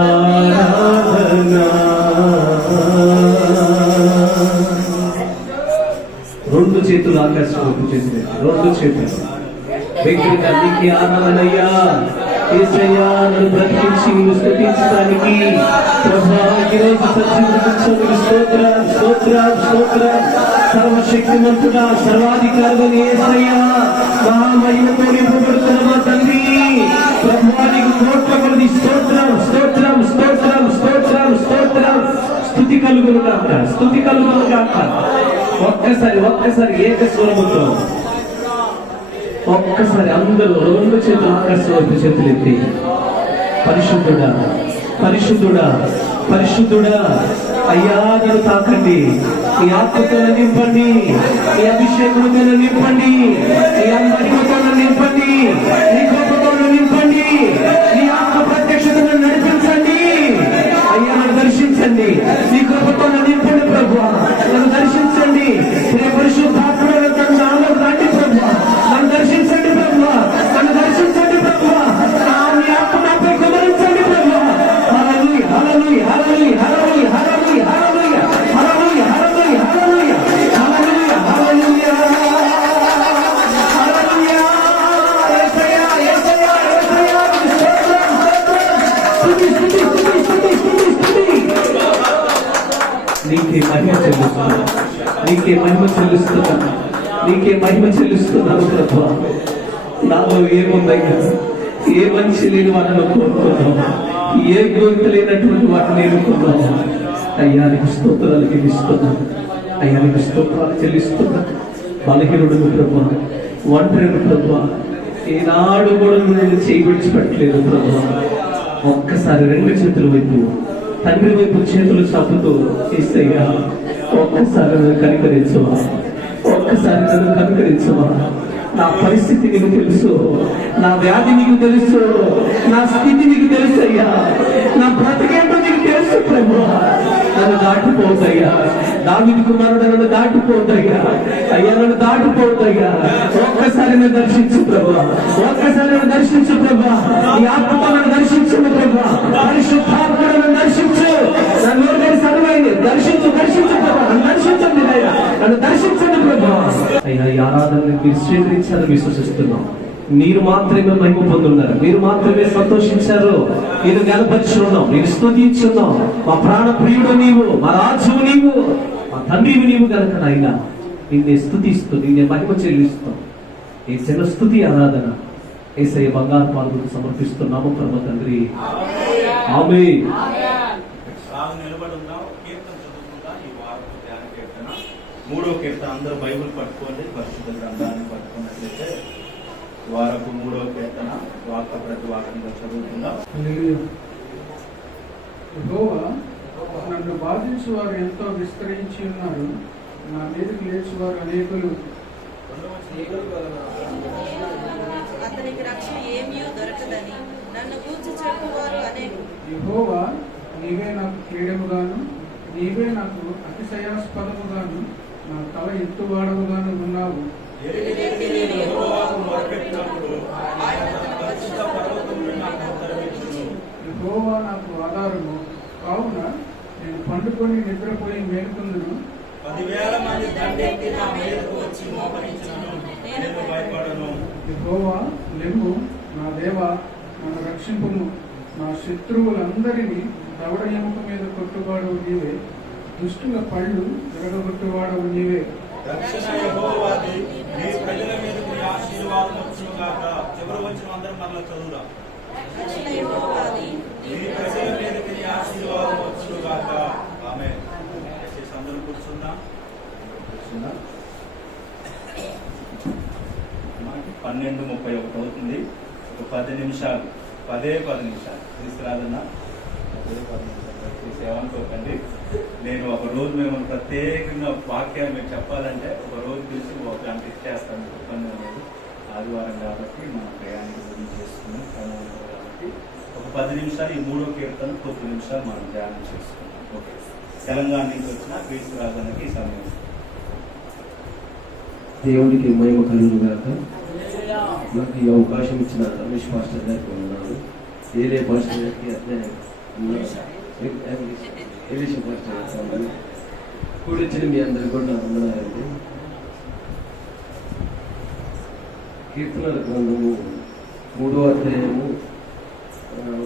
ఆరాధనా రెండు చేతులు ఆకాశం చేసింది, రెండు చేతులు వ్యక్తిగా నీకే ఆరాధనయ్యా. యేసయ్యా నన్ను బ్రతికించి నిన్ను స్తుతించడానికి ప్రభువా ఈరోజు సత్యముకు స్తోత్రం స్తోత్రం స్తోత్రం. సర్వశక్తిమంతుడా సర్వాధికారులు యేసయ్యా మహామహిమతో నింపబడుతున్న మా తండ్రి ప్రభువా నీకు కోట్ల కొలది స్తోత్రం స్తోత్రం స్తోత్రం స్తోత్రం స్తోత్రం. స్తుతి కలుగును గాక, స్తుతి కలుగును గాక. ఒక్కసారి ఏక స్వరముతో ఒక్కసారి అందరూ రెండు చేతులు ఆకాశం చేతులు ఎత్తి పరిశుద్ధుడా పరిశుద్ధుడా పరిశుద్ధుడా అయ్యా నన్ను తాకండి, ఈ ఆత్మతో నింపండి, ఈ అభిషేకంతో నింపండి, ఈ మహిమతో నింపండి, ఈ గొప్పతో నింపండి, ఈ ఆత్మ ప్రత్యక్షతను నడిపించండి. అయ్యా నన్ను దర్శించండి, ఈ గొప్పతో నింపండి ప్రభువా, నన్ను దర్శించండి. పరిశుద్ధాత్మ నాలో రండి ప్రభువా, నన్ను దర్శించండి ప్రభువా, నన్ను దర్శించండి ప్రభువా, మీ ఆత్మ నాపై కుమరించండి ప్రభువా. హల్లెలూయా హల్లెలూయా హల్లెలూయా హల్లెలూయా హల్లెలూయా హల్లెలూయా హల్లెలూయా హల్లెలూయా హల్లెలూయా హల్లెలూయా హల్లెలూయా. యేసయ్యా యేసయ్యా యేసయ్యా స్తుతి స్తుతి స్తుతి స్తుతి స్తుతి. నీకే మహిమ చెల్లిస్తున్నాను, నీకే మహిమ చెల్లిస్తున్నాను, నీకే మహిమ చెల్లిస్తున్నాను ప్రభువా. నాలో ఏముందయ్యా, ఏ మనిషి లేని వాటిని కోరుకున్నావు, ఏ గోరిత లేనటువంటి వాటిని ఎన్నుకున్నావు. అయ్యా నీకు స్తోత్రాలు చెల్లిస్తున్నాను, అయ్యా నీకు స్తోత్రాలు చెల్లిస్తున్నాను. బలహీనుడు ప్రభువా, ఒంటరి ప్రభువా, ఈనాడు కూడా నేను చేయి విడిచిపెట్టలేదు ప్రభువా. ఒక్కసారి రెండు చేతుల వైపు తండ్రి వైపు చేతులు చాపుతూ యేసయ్యా ఒక్కసారి నన్ను కనికరించవా, ఒక్కసారి నన్ను కనికరించవా. నా పరిస్థితి నీకు తెలుసు, నా వ్యాధి నీకు తెలుసు, నా స్థితి నీకు తెలుసు అయ్యా, నా బ్రతికేంటో నీకు తెలుసు ప్రభు. నన్ను దాటిపోతాయ్యా, దావీదు కుమారుడు నన్ను దాటిపోతాయ్యా, అయ్యా నన్ను దాటిపోతాయ్యా. ఒక్కసారి నన్ను దర్శించు ప్రభు, ఒక్కసారి నన్ను దర్శించు ప్రభు, ఈ ఆత్మతో నన్ను దర్శించు ప్రభు, పరిశుద్ధాత్మ నన్ను దర్శించు. నన్ను సర్వైంది దర్శించు, దర్శించు ప్రభు, నన్ను దర్శించండి అయ్యా, నన్ను దర్శించండి ప్రభు. అయ్యా ఈ ఆరాధనని మీరు స్వీకరించాలని విశ్వసిస్తున్నాం. మీరు మాత్రమే మహిమ పొందున్నారు, మీరు మాత్రమే సంతోషించారు, మీరు గణపరుచున్నాం, మీరు స్తుతించున్నాం. మా ప్రాణ ప్రియుడు నీవు, మా రాజువు నీవు, మా తండ్రివి నీవు గనక నాయనా నిన్నే స్తుతిస్తూ నిన్నే మహిమ చెల్లిస్తాం. ఈ చిన్న స్తుతి ఆరాధన యేసయ్య బంగారు పాల్గొని సమర్పిస్తున్నాము ప్రభు తండ్రి. ఆమేన్. నిలబడి ఉన్నాం. కీర్తన చదువుకుందాం. ఈ వారపు ధ్యాన కీర్తన 3వ కీర్తన. అందరూ బైబిల్ పట్టుకోండి, పరిశుద్ధ గ్రంథాన్ని పట్టుకున్నట్లయితే వారపు 3వ కీర్తన వాక్య ప్రతి వాక్యంగా చదువుకుందాం. యెహోవా నన్ను బాధించు వారు ఎంతో విస్తరించి ఉన్నారు, నా మీదకి లేచి వారు అనేకులు. అతనికి రక్షణ ఏమీ దొరకదని నన్ను గూర్చి చెప్పువారు అనేకులు. యెహోవా నీవే నాకు క్రీడముగాను, నీవే నాకు అతిశయాస్పదముగాను, నా తల ఎత్తువాడముగాను ఉన్నావు. యెహోవా నాకు ఆధారము, కావున నేను పండుకొని నిద్రపోయి మేలుకొందును. 10,000 మంది దండెత్తి నా మీదకు వచ్చి మోకరించును, నేను భయపడను. యెహోవా లెమ్ము, నా దేవా నన్ను రక్షింపుము. నా శత్రువులందరినీ దవడ ఎముక మీద కొట్టువాడవు నీవే, దుష్టుల పళ్ళు విరగొట్టువాడవు నీవే. రక్షణ యెహోవాది, నీ ప్రజల మీదకు నీ ఆశీర్వాదం వచ్చును గాక. చివరి వచ్చిన అందరం మరలా చదువురా. రక్షణ యెహోవాది, నీ ప్రజల మీదకు నీ ఆశీర్వాదం వచ్చును గాక. ఆమేన్. దయచేసి అందరూ కూర్చుందాం. మనకి 12:31 అవుతుంది. ఒక 10 నిమిషాలు, 10 నిమిషాలు తీసుకురాదన్నా. 10 నిమిషాలు తీసేమనుకోకండి. నేను ఒక రోజు మేము ప్రత్యేకంగా వాక్యాన్ని మీకు చెప్పాలంటే ఒక రోజు పిలిచి ఒక గంట ఇచ్చేస్తాను. ఇబ్బంది అనేది ఆదివారం కాబట్టి మన ప్రయాణిక గురించి చేసుకున్నాం కాబట్టి ఒక 10 నిమిషాలు ఈ 3వ కీర్తన 9 నిమిషాలు మనం ధ్యానం చేసుకున్నాం. ఓకే. తెలంగాణ నుంచి వచ్చిన క్రీస్తు రాజానికి ఈ సమయం. దేవుడికి మహిమ కలుగును గాక. నాకు ఈ అవకాశం ఇచ్చిన రమేష్ పాస్టర్ గారికి ఉన్నాను, ఏలే పాస్టర్ గారికి ఎలిష పాస్టర్ గారికి కూడా వచ్చిన మీ అందరికి కూడా ఉన్నారండి. కీర్తనల గ్రంథము 3వ అధ్యాయము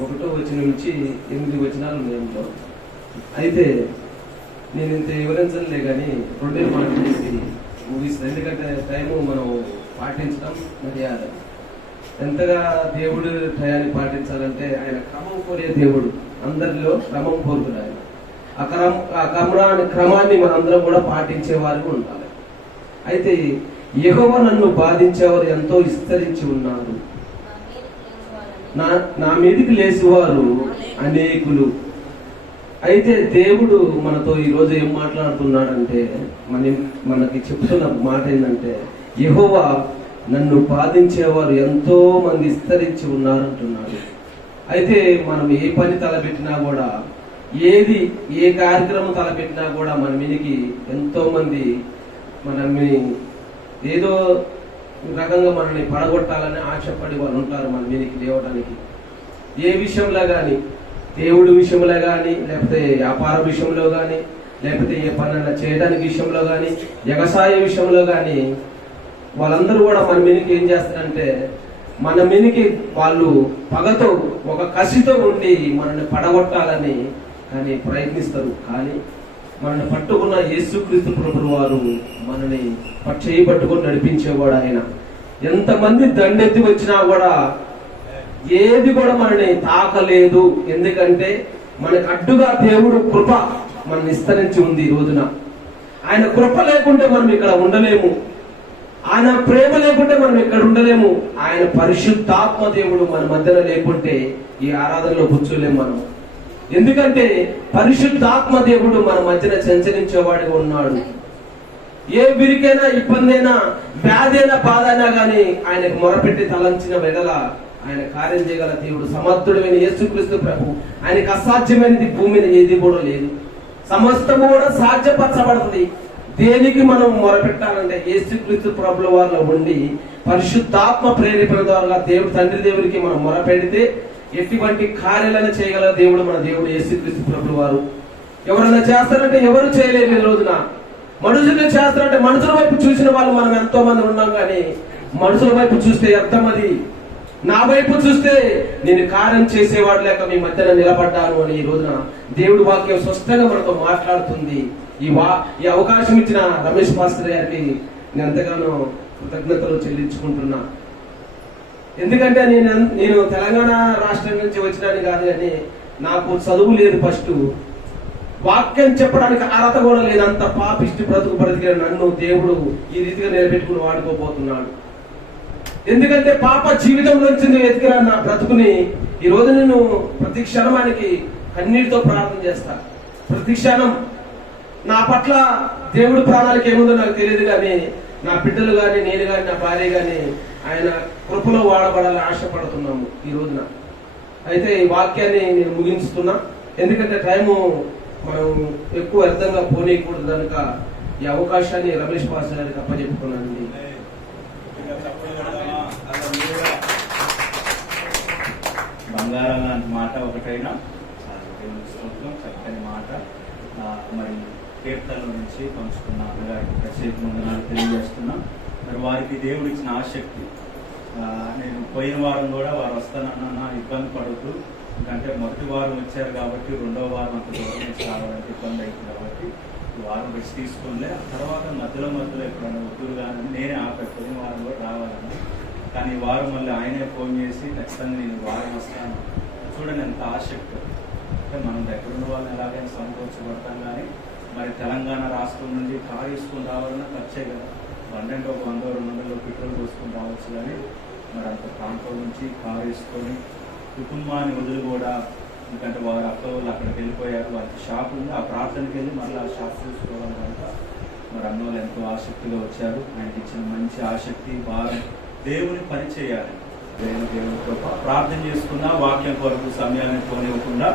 1వ వచనం నుంచి 8 వచనాలు ఉన్నాయి. అయితే నేను ఇంత వివరించలే కానీ 2 మాటలు చెప్పి ముగిస్తాను. ఎందుకంటే టైము మనం పాటించడం మర్యాద. ఎంతగా దేవుడు టయాన్ని పాటించాలంటే ఆయన క్రమం కోరే దేవుడు, అందరిలో క్రమం కోరుతాడు ఆయన. ఆ క్రమాన్ని మనందరం కూడా పాటించే వారికి ఉండాలి. అయితే యెహోవా నన్ను బాధించేవారు ఎంతో విస్తరించి ఉన్నారు, నా మీదికి లేచేవారు అనేకులు. అయితే దేవుడు మనతో ఈరోజు ఏం మాట్లాడుతున్నాడంటే మనకి చెప్తున్న మాట ఏంటంటే యెహోవా నన్ను బాధించేవారు ఎంతో మంది విస్తరించి ఉన్నారంటున్నాడు. అయితే మనం ఏ పని తలపెట్టినా కూడా, ఏ కార్యక్రమం తలపెట్టినా కూడా మన మీదకి ఎంతో మంది మనల్ని ఏదో రకంగా మనల్ని పడగొట్టాలని ఆశపడి వాళ్ళు ఉంటారు మన మీదకి లేవడానికి. ఏ విషయంలో కానీ, దేవుడి విషయంలో కానీ, లేకపోతే వ్యాపార విషయంలో కానీ, లేకపోతే ఏ పనన్నా చేయడానికి విషయంలో కానీ, వ్యవసాయ విషయంలో కానీ, వాళ్ళందరూ కూడా మన మీదకి ఏం చేస్తారంటే మన మీదకి వాళ్ళు పగతో ఒక కసితో ఉండి మనల్ని పడగొట్టాలని కానీ ప్రయత్నిస్తారు. కానీ మనల్ని పట్టుకున్న యేసుక్రీస్తు ప్రభువు వారు మనల్ని చేయి పట్టుకొని నడిపించేవాడు ఆయన. ఎంతమంది దండెత్తి వచ్చినా కూడా ఏది కూడా మనల్ని తాకలేదు. ఎందుకంటే మనకు అడ్డుగా దేవుడు కృప మన విస్తరించి ఉంది ఈ రోజున. ఆయన కృప లేకుంటే మనం ఇక్కడ ఉండలేము, ఆయన ప్రేమ లేకుంటే మనం ఇక్కడ ఉండలేము. ఆయన పరిశుద్ధాత్మ దేవుడు మన మధ్యలో లేకుంటే ఈ ఆరాధనలో కూర్చోలేము మనం. ఎందుకంటే పరిశుద్ధాత్మ దేవుడు మన మధ్యన సంచరించేవాడిగా ఉన్నాడు. ఏ విరికైనా ఇబ్బంది అయినా వ్యాధి అయినా బాధ అయినా కానీ ఆయనకు మొరపెట్టి తలంచిన వెడల ఆయన కార్యం చేయగల దేవుడు. సమర్థుడైన యేసుక్రీస్తు ప్రభు, ఆయనకు అసాధ్యమైనది భూమి మీద ఏది కూడా లేదు. సమస్తము కూడా సాధ్యపరచబడుతుంది. దేనికి మనం మొరపెట్టాలంటే యేసుక్రీస్తు ప్రభుల వారిలో ఉండి పరిశుద్ధాత్మ ప్రేరేపణ ద్వారా దేవుడు తండ్రి దేవుడికి మనం మొరపెడితే ఎటువంటి కార్యాలను చేయగల దేవుడు మన దేవుడు యేసుక్రీస్తు ప్రభుల వారు. ఎవరైనా చేస్తారంటే ఎవరు చేయలేరు. ఈ రోజున మనుషులు చేస్తారంటే మనుషుల వైపు చూసిన వాళ్ళు మనం ఎంతో మంది ఉన్నాం, కానీ మనుషుల వైపు చూస్తే ఎంతమంది, నా వైపు చూస్తే నేను కార్యం చేసేవాడు లేక మీ మధ్యన నిలబడ్డాను అని ఈ రోజున దేవుడి వాక్యం స్పష్టంగా మనతో మాట్లాడుతుంది. ఈ అవకాశం ఇచ్చిన రమేష్ మాస్టర్ గారికి నేను ఎంతగానో కృతజ్ఞతలు చెల్లించుకుంటున్నా. ఎందుకంటే నేను తెలంగాణ రాష్ట్రం నుంచి వచ్చినాను కాదు, కానీ నాకు చదువు లేదు. ఫస్ట్ వాక్యం చెప్పడానికి అర్హత కూడా లేదు. అంత పాపిష్టి బ్రతికిన నన్ను దేవుడు ఈ రీతిగా నిలబెట్టుకుని వాడుకోబోతున్నాడు. ఎందుకంటే పాప జీవితం నుంచి ఎదిగిన నా బ్రతుకుని ఈ రోజు నేను ప్రతి క్షణానికి కన్నీటితో ప్రార్థన చేస్తా. ప్రతి క్షణం నా పట్ల దేవుడి ప్రాణాలకు ఏముందో నాకు తెలియదు, కానీ నా బిడ్డలు కానీ నేను కానీ నా భార్య కానీ ఆయన కృపలో వాడబడాలని ఆశపడుతున్నాము ఈ రోజున. అయితే ఈ వాక్యాన్ని నేను ముగించుతున్నా, ఎందుకంటే టైము మనం ఎక్కువ అర్థంగా పోనీయకూడదు కనుక ఈ అవకాశాన్ని రమేష్ పాస్టర్ గారికి అప్పచెప్పుకున్నానండి. బంగారం లాంటి మాట ఒకటైనా చక్కని మాట మరి కీర్తనల నుంచి పంచుకున్న అన్నగారికి ప్రత్యేక వందనాలు తెలియజేస్తున్నాం. మరి వారికి దేవుడు ఇచ్చిన ఆసక్తి, నేను పోయిన వారం కూడా వారు వస్తానన్నా ఇబ్బంది పడుతూ, ఎందుకంటే మొదటి వారం వచ్చారు కాబట్టి రెండో వారం అంత దూరం నుంచి రావాలంటే ఇబ్బంది అవుతుంది కాబట్టి ఈ వారం రెస్ట్ తీసుకోలే. ఆ తర్వాత మధ్యలో ఎప్పుడైనా వద్దురు కానీ నేనే ఆపాను, పోయిన వారం కూడా రావాలని. కానీ ఈ వారం మళ్ళీ ఆయనే ఫోన్ చేసి ఖచ్చితంగా నేను వారం వస్తాను. చూడండి ఎంత ఆసక్తి. అంటే మనం దగ్గర ఉన్న వాళ్ళని ఎలాగైనా సంతోషపడతాం, కానీ మరి తెలంగాణ రాష్ట్రం నుండి కారు వేసుకొని రావాలన్నా ఖర్చే కదా. బండి ఒక 100-200 పెట్రోల్ పోసుకొని రావచ్చు, కానీ మరి అంత ప్రాంతం నుంచి కారు వేసుకొని కుటుంబాన్ని వదిలి కూడా, ఎందుకంటే వారు అక్క వాళ్ళు అక్కడికి వెళ్ళిపోయారు, వారికి షాప్ ఉంది, ఆ ప్రార్థనకి వెళ్ళి మళ్ళీ ఆ షాప్ చూసుకోవడం కనుక మరి అన్న వాళ్ళు ఎంతో ఆసక్తిగా వచ్చారు. ఆయనకి ఇచ్చిన మంచి ఆసక్తి భారం దేవుని పని చేయాలి. దేవునితో ప్రార్థన చేసుకున్నా వాక్యం కొరకు సమయాన్ని పోనివ్వకుండా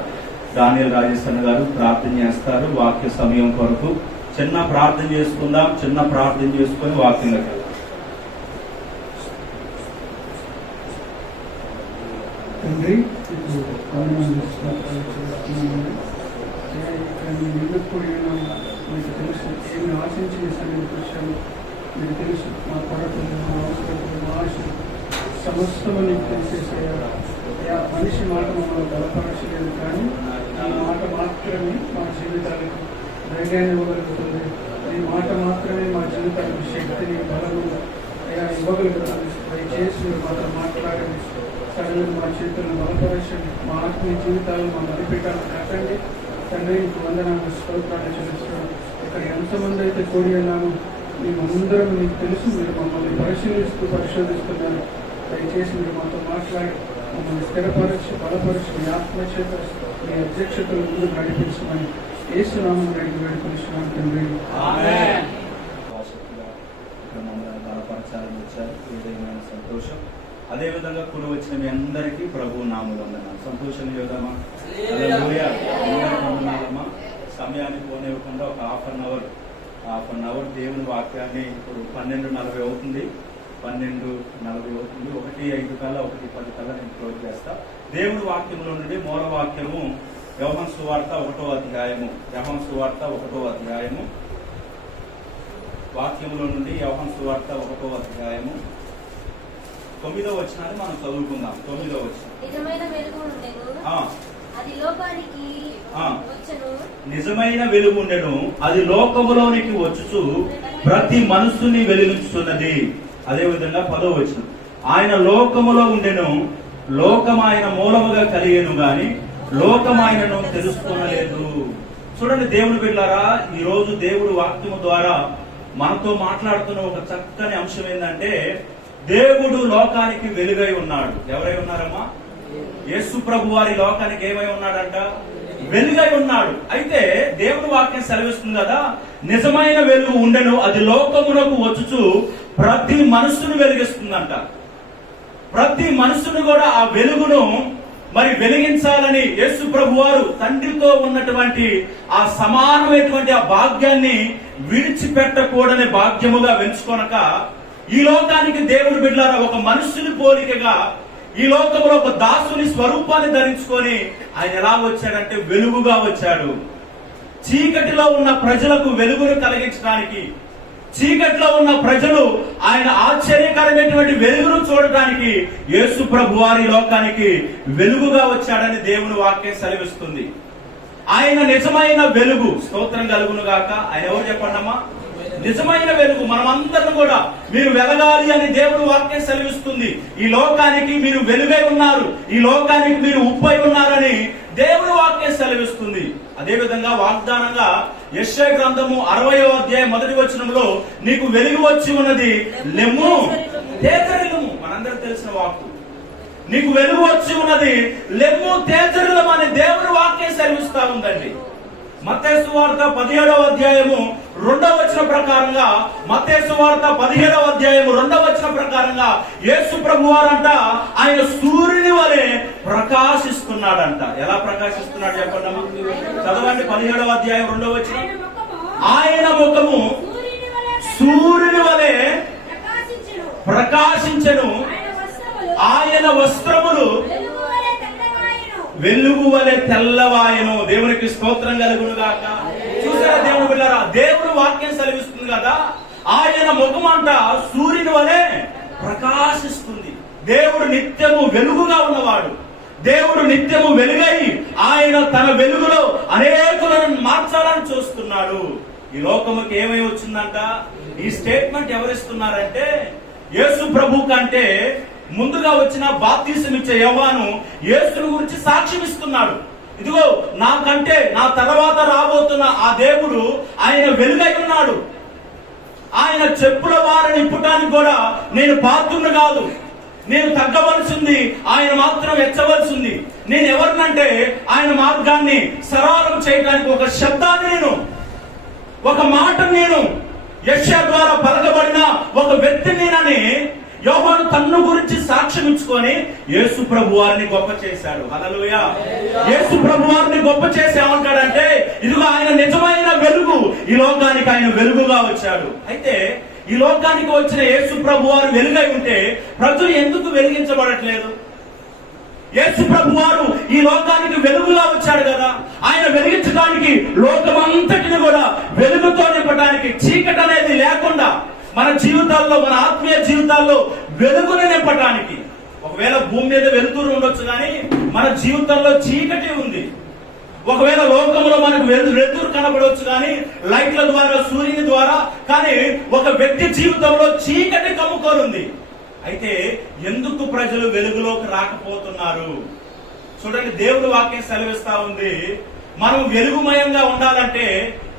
దానియేల్ రాజేశ్వర గారు ప్రార్థన చేస్తారు. వాక్య సమయం కొరకు చిన్న ప్రార్థన చేసుకుందాం. చిన్న ప్రార్థన చేసుకొని వాక్యంలోకి వెళ్దాం. తండ్రి, మీకు తెలుసు ఏమి ఆశించి వచ్చాను. మీకు తెలుసు మా కొరతలు, మా అవసరాలు, మా ఆశలు సమస్తము నీకు తెలిసేసేయాలి. మనిషి మాట మమ్మల్ని బలపరచలేదు, కానీ ఈ మాట మాత్రమే మా జీవితాలకు ధైర్యాన్ని ఇవ్వగలుగుతుంది. ఈ మాట మాత్రమే మా జీవితాలకు శక్తిని, బలము ఇవ్వగలుగుతుంది. దయచేసి మీరు మాత్రం మాట్లాడండి. సడన్గా మా చేతులను బలపరచండి. మా ఆత్మీయ జీవితాలను మా బలిపెట్టాలని కట్టండి. తండ్రి, మీకు వందనాలు, స్తోత్రాలు చెల్లిస్తున్నాను. ఇక్కడ ఎంతమంది అయితే కూడి ఉన్నాము, మేమందరం మీకు తెలుసు. మీరు మమ్మల్ని పరిశోధిస్తున్నారు. దయచేసి మీరు మాతో మాట్లాడి మమ్మల్ని స్థిరపరచి బలపరచి మీ ఆత్మచేత మీ అధ్యక్షతలు ముందు నడిపించమని యేసునామం వేడుకొనిస్తున్నాను తండ్రి. బలపరచాలని వచ్చారు, ఏదైనా సంతోషం. అదేవిధంగా కూడా వచ్చిన మీ అందరికీ ప్రభు నామములో వందనాలు. సంతోషం చేద్దామా? వందనాలమ్మా. సమయాన్ని పోనివ్వకుండా ఒక హాఫ్ అన్ అవర్ దేవుని వాక్యాన్ని ఇప్పుడు 12:40 అవుతుంది. 12:40 అవుతుంది. 1:05 కల్లా 1:10 కల్లా నేను క్లోజ్ చేస్తా. దేవుని వాక్యంలో నుండి మూల వాక్యము యోహాను సువార్త 1వ అధ్యాయము. యోహాను సువార్త 1వ అధ్యాయము వాక్యంలో నుండి యోహాను సువార్త 1వ అధ్యాయము 9వ వచనాన్ని మనం చదువుకుందాం. 9వ వచనం. నిజమైన వెలుగు ఉండెను, అది లోకానికి వచ్చెను. నిజమైన వెలుగు ఉండెను, అది లోకములోనికి వచ్చుచు ప్రతి మనస్సుని వెలిగించుతున్నది. అదేవిధంగా 10వ వచనం. ఆయన లోకములో ఉండెను, లోకం ఆయన మూలముగా కలిగేను గాని లోకం ఆయనను తెలుసుకొనలేదు. చూడండి దేవుని బిడ్డలారా, ఈ రోజు దేవుడు వాక్యము ద్వారా మనతో మాట్లాడుతున్న ఒక చక్కని అంశం ఏంటంటే, దేవుడు లోకానికి వెలుగై ఉన్నాడు. ఎవరై ఉన్నారమ్మా? యేసు ప్రభు వారి లోకానికి ఏమై ఉన్నాడంట? వెలుగై ఉన్నాడు. అయితే దేవుని వాక్యం సెలవిస్తుంది కదా, నిజమైన వెలుగు ఉండెను, అది లోకమునకు వచ్చుచు ప్రతి మనుషును వెలిగిస్తుందంట. ప్రతి మనుషును కూడా ఆ వెలుగును మరి వెలిగించాలని యేసు ప్రభువారు తండ్రితో ఉన్నటువంటి ఆ సమానమైనటువంటి ఆ భాగ్యాన్ని విడిచిపెట్టకూడని భాగ్యముగా వెంచుకొనక ఈ లోకానికి దేవుడు బిడ్డలారా ఒక మనుషుని పోలికగా ఈ లోకంలో ఒక దాసుని స్వరూపాన్ని ధరించుకొని ఆయన ఎలా వచ్చాడంటే వెలుగుగా వచ్చాడు. చీకటిలో ఉన్న ప్రజలకు వెలుగును కలిగించడానికి, చీకటిలో ఉన్న ప్రజలు ఆయన ఆశ్చర్యకరమైనటువంటి వెలుగును చూడటానికి యేసు ప్రభు వారి లోకానికి వెలుగుగా వచ్చాడని దేవుని వాక్యం సెలవిస్తుంది. ఆయన నిజమైన వెలుగు. స్తోత్రం కలుగును గాక. ఆయన ఎవరు చెప్పండమ్మా? నిజమైన వెలుగు. మనమందరం కూడా మీరు వెలగాలి అని దేవుని వాక్యం సెలవిస్తుంది. ఈ లోకానికి మీరు వెలుగై ఉన్నారు, ఈ లోకానికి మీరు ఉప్పై ఉన్నారని దేవుని వాక్యం సెలవిస్తుంది. అదే విధంగా వాగ్దానంగా యెషయా గ్రంథము 60వ అధ్యాయం 1వ వచనంలో నీకు వెలుగు వచ్చి ఉన్నది, లెమ్ము తేజరిల్లుము. మనందరికి తెలిసిన వాక్కు. నీకు వెలుగు వచ్చి ఉన్నది, లెమ్ము తేజరిల్లుము అని దేవుని వాక్యం సెలవిస్తా ఉందండి. మత్తయి సువార్త 17వ అధ్యాయము 2వ వచనం ప్రకారంగా, మత్తయి సువార్త 17వ అధ్యాయము 2వ వచనం ప్రకారంగా యేసు ప్రభువారంట ఆయన సూర్యుని వలె ప్రకాశిస్తున్నాడంట. ఎలా ప్రకాశిస్తున్నాడు చెప్పండి, చదవండి. 17వ అధ్యాయం 2వ వచనం. ఆయన ముఖము సూర్యుని వలె ప్రకాశించెను, ఆయన వస్త్రములు వెలుగు వలె తెల్లవాయను. దేవునికి స్తోత్రం కలుగును గాక. చూసారా దేవుడు బిడ్డలారా, దేవుడు వాక్యం సెలవిస్తుంది కదా, ఆయన ముఖం అంట సూర్యుని వలె ప్రకాశిస్తుంది. దేవుడు నిత్యము వెలుగుగా ఉన్నవాడు. దేవుడు నిత్యము వెలుగై ఆయన తన వెలుగులో అనేకులను మార్చాలని చూస్తున్నాడు. ఈ లోకముకి ఏమై వచ్చిందంట? ఈ స్టేట్మెంట్ ఎవరిస్తున్నారంటే యేసు ప్రభు కంటే ముందుగా వచ్చిన బాప్తిసం ఇచ్చే యోహాను యేసుని గురించి సాక్ష్యం ఇస్తున్నాడు. ఇదిగో నాకంటే నా తర్వాత రాబోతున్న ఆ దేవుడు ఆయన వెలుగై ఉన్నాడు. ఆయన చెప్పుల వారిని ఇప్పటానికి కూడా నేను పాత్రుని కాదు, నేను తగ్గవలసింది, ఆయన మాత్రం ఎచ్చవలసింది. నేను ఎవరినంటే ఆయన మార్గాన్ని సరళం చేయడానికి ఒక శబ్దాన్ని నేను, ఒక మాట నేను, యెషయా ద్వారా పలకబడిన ఒక వ్యక్తి నేనని యోహాను తన్ను గురించి సాక్ష్యం ఇచ్చుకొని యేసు ప్రభు వారిని గొప్ప చేశాడు. హల్లెలూయా. యేసు ప్రభు వారిని గొప్ప చేసి ఏమంటాడంటే ఇదిగో ఆయన నిజమైన వెలుగు, ఈ లోకానికి ఆయన వెలుగుగా వచ్చాడు. అయితే ఈ లోకానికి వచ్చిన యేసు ప్రభు వారు వెలుగై ఉంటే ప్రజలు ఎందుకు వెలిగించబడట్లేదు? యేసు ప్రభు వారు ఈ లోకానికి వెలుగుగా వచ్చాడు కదా, ఆయన వెలిగించడానికి లోకమంతటిని కూడా వెలుగుతో నింపడానికి, చీకటి అనేది లేకుండా మన జీవితాల్లో, మన ఆత్మీయ జీవితాల్లో వెలుగుని నింపడానికి. ఒకవేళ భూమి మీద వెలుతురు ఉండొచ్చు కానీ మన జీవితంలో చీకటి ఉంది. ఒకవేళ లోకంలో మనకు వెలుతురు కనబడవచ్చు కానీ లైట్ల ద్వారా, సూర్యుని ద్వారా, కానీ ఒక వ్యక్తి జీవితంలో చీకటి కమ్ముకొని ఉంది. అయితే ఎందుకు ప్రజలు వెలుగులోకి రాకపోతున్నారు? చూడండి, దేవుడి వాక్యం సెలవిస్తా ఉంది. మనం వెలుగుమయంగా ఉండాలంటే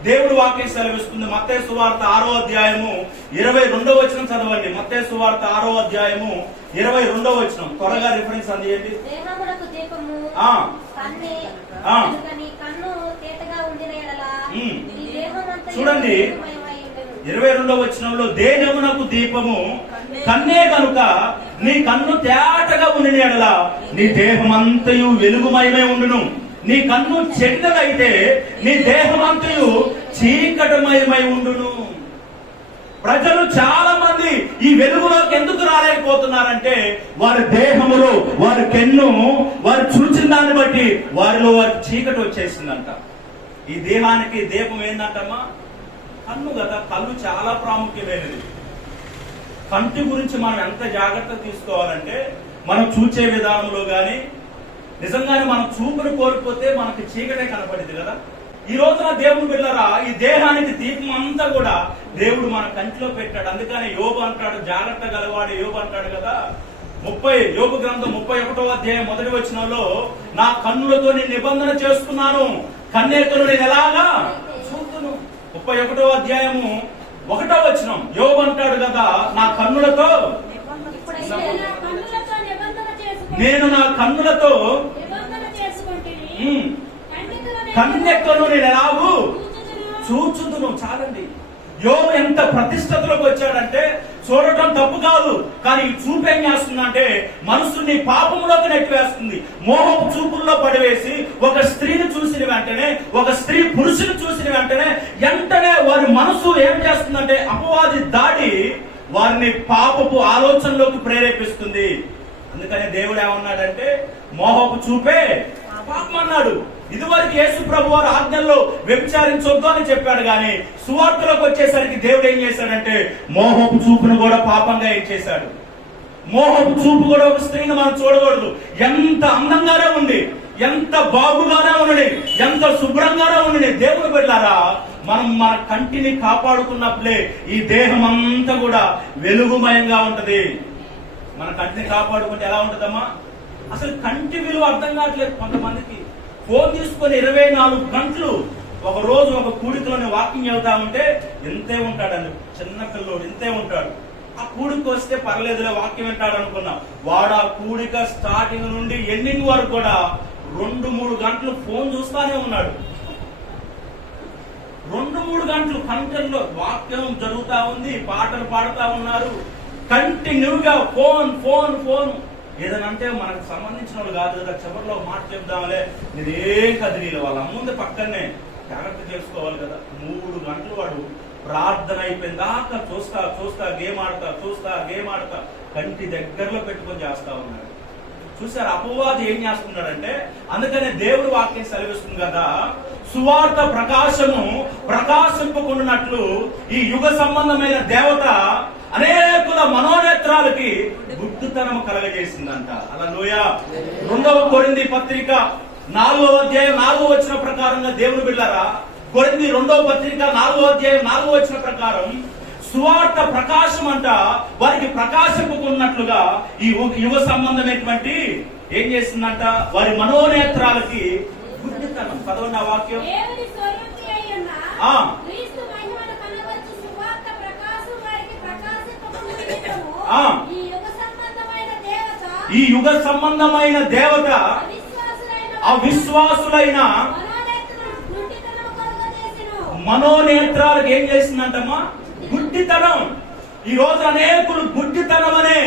దేవుడి వాక్యం సెలవిస్తుంది. మత్తయి సువార్త 6వ అధ్యాయము 22వ వచనం చదవండి. మత్తయి సువార్త 6వ అధ్యాయము 22వ వచనం. త్వరగా రిఫరెన్స్ అందించండి. దేహమునకు దీపము కన్నే వెలుగని, కన్ను తేటగా ఉండిన యెడల ఈ దేహమంతయు చూడండి, వెలుగుమయమై ఉండెను. 22వ వచనంలో దేహమునకు దీపము కన్నే కనుక నీ కన్ను తేటగా ఉండిన యెడల నీ దేహమంతయు వెలుగుమయమై ఉండును. నీ కన్ను చెడ్డదైతే నీ దేహమంతయు చీకటిమయమై ఉండును. ప్రజలు చాలా మంది ఈ వెలుగులోకి ఎందుకు రాలేకపోతున్నారంటే వారి దేహములో, వారి కెన్ను, వారు చూసిన దాన్ని బట్టి వారిలో వారికి చీకటి వచ్చేసిందంట. ఈ దేహానికి దీపం ఏందంటమ్మా? కన్ను కదా. కళ్ళు చాలా ప్రాముఖ్యమైనది. కంటి గురించి మనం ఎంత జాగ్రత్త తీసుకోవాలంటే మనం చూచే విధానంలో గాని, నిజంగానే మనం చూపును కోల్పోతే మనకి చీకటే కనపడింది కదా. ఈ రోజున దేవుడు బిడ్డలారా, ఈ దేహానికి దీపం అంతా కూడా దేవుడు మన కంటిలో పెట్టాడు. అందుకని యోబు అంటాడు, జాగ్రత్త గలవాడు యోబు అంటాడు కదా. యోబు గ్రంథం 31వ అధ్యాయం 1వ వచనంలో నా కన్నులతో నేను నిబంధన చేసుకున్నాను, కన్నేకలు నేను ఎలాగా చూపును. 31వ అధ్యాయము 1వ వచనం యోబు అంటాడు కదా, నా కన్నులతో నేను నా కన్నులతో కన్నెక్కను నేను ఎలాగూ చూచుదును. చాలండి. యోబు ఎంత ప్రతిష్టతలోకి వచ్చాడంటే చూడటం తప్పు కాదు, కానీ ఈ చూపు ఏం చేస్తుందంటే మనసుని పాపంలోకి నెట్టివేస్తుంది. మోహపు చూపుల్లో పడివేసి ఒక స్త్రీని చూసిన వెంటనే, ఒక స్త్రీ పురుషుని చూసిన వెంటనే వారి మనసు ఏం చేస్తుందంటే అపవాది దాడి వారిని పాపపు ఆలోచనలోకి ప్రేరేపిస్తుంది. అందుకని దేవుడు ఏమన్నాడంటే మోహపు చూపే పాపం అన్నాడు. ఇదివరకు యేసు ప్రభు వారు ఆజ్ఞల్లో వ్యభిచారించొద్దు అని చెప్పాడు, కానీ సువార్తలోకి వచ్చేసరికి దేవుడు ఏం చేశాడంటే మోహపు చూపును కూడా పాపంగా ఏం చేశాడు. మోహపు చూపు కూడా ఒక స్త్రీని మనం చూడకూడదు. ఎంత అందంగానే ఉంది, ఎంత బాగుగానే ఉండి, ఎంత శుభ్రంగానే ఉండి, దేవుడు బిడ్డలారా మనం మన కంటిని కాపాడుకున్నప్పుడే ఈ దేహం అంతా కూడా వెలుగుమయంగా ఉంటది. మన కంటిని కాపాడుకుంటే ఎలా ఉంటదమ్మా? అసలు కంటి విలువ అర్థం కావట్లేదు కొంతమందికి. ఫోన్ తీసుకొని 24 గంటలు ఒక రోజు ఒక కూడికలోని వాకింగ్ వెళ్తా ఉంటే ఇంతే ఉంటాడండి. చిన్న పిల్లోడు ఇంతే ఉంటాడు. ఆ కూడికి వస్తే పర్లేదులే వాక్యం వింటాడు అనుకున్నాం. వాడు ఆ కూడిక స్టార్టింగ్ నుండి ఎండింగ్ వరకు కూడా 2-3 గంటలు ఫోన్ చూస్తానే ఉన్నాడు. 2-3 గంటలు కంటెంట్లో వాక్యం జరుగుతా ఉంది, పాటలు పాడుతా ఉన్నారు, కంటిన్యూగా ఫోన్ ఫోన్ ఫోన్. ఏదనంటే మనకు సంబంధించిన వాళ్ళు కాదు కదా, చివరిలో మాట చెప్దాంలే, నేనేం కదిలీలు వాళ్ళ అమ్ముంది పక్కనే జాగ్రత్త చేసుకోవాలి కదా. 3 గంటలు వాడు ప్రార్థన అయిపోయిన దాకా చూస్తా గేమ్ ఆడతా కంటి దగ్గరలో పెట్టుకొని చేస్తా ఉన్నాడు. చూసారు అపవాది ఏం చేస్తున్నాడంటే, అందుకనే దేవుడు వాక్యం సెలవిస్తుంది కదా, సువార్త ప్రకాశము ప్రకాశింపకుండానట్లు ఈ యుగ సంబంధమైన దేవత అనేకుల మనోనేత్రాలకి గుడ్డుతనం కలగజేసిందంట. హల్లెలూయా. 2వ కొరింథీ పత్రిక 4వ అధ్యాయం 4వ వచనం ప్రకారంగా దేవుని బిడ్డలారా, కొరింథీ 2వ పత్రిక 4వ అధ్యాయం 4వ వచనం ప్రకారం సువార్త ప్రకాశం అంట వారికి ప్రకాశింపుకున్నట్లుగా ఈ యుగ సంబంధమైనటువంటి ఏం చేసిందంట వారి మనోనేత్రాలకి గుడ్డితనం. చదవండి ఆ వాక్యం. ఈ యుగ సంబంధమైన దేవత అవిశ్వాసులైన మనోనేత్రాలకు ఏం చేసిందంటమ్మా? గుడ్డితనం. ఈ రోజు అనేకులు గుడ్డితనం అనే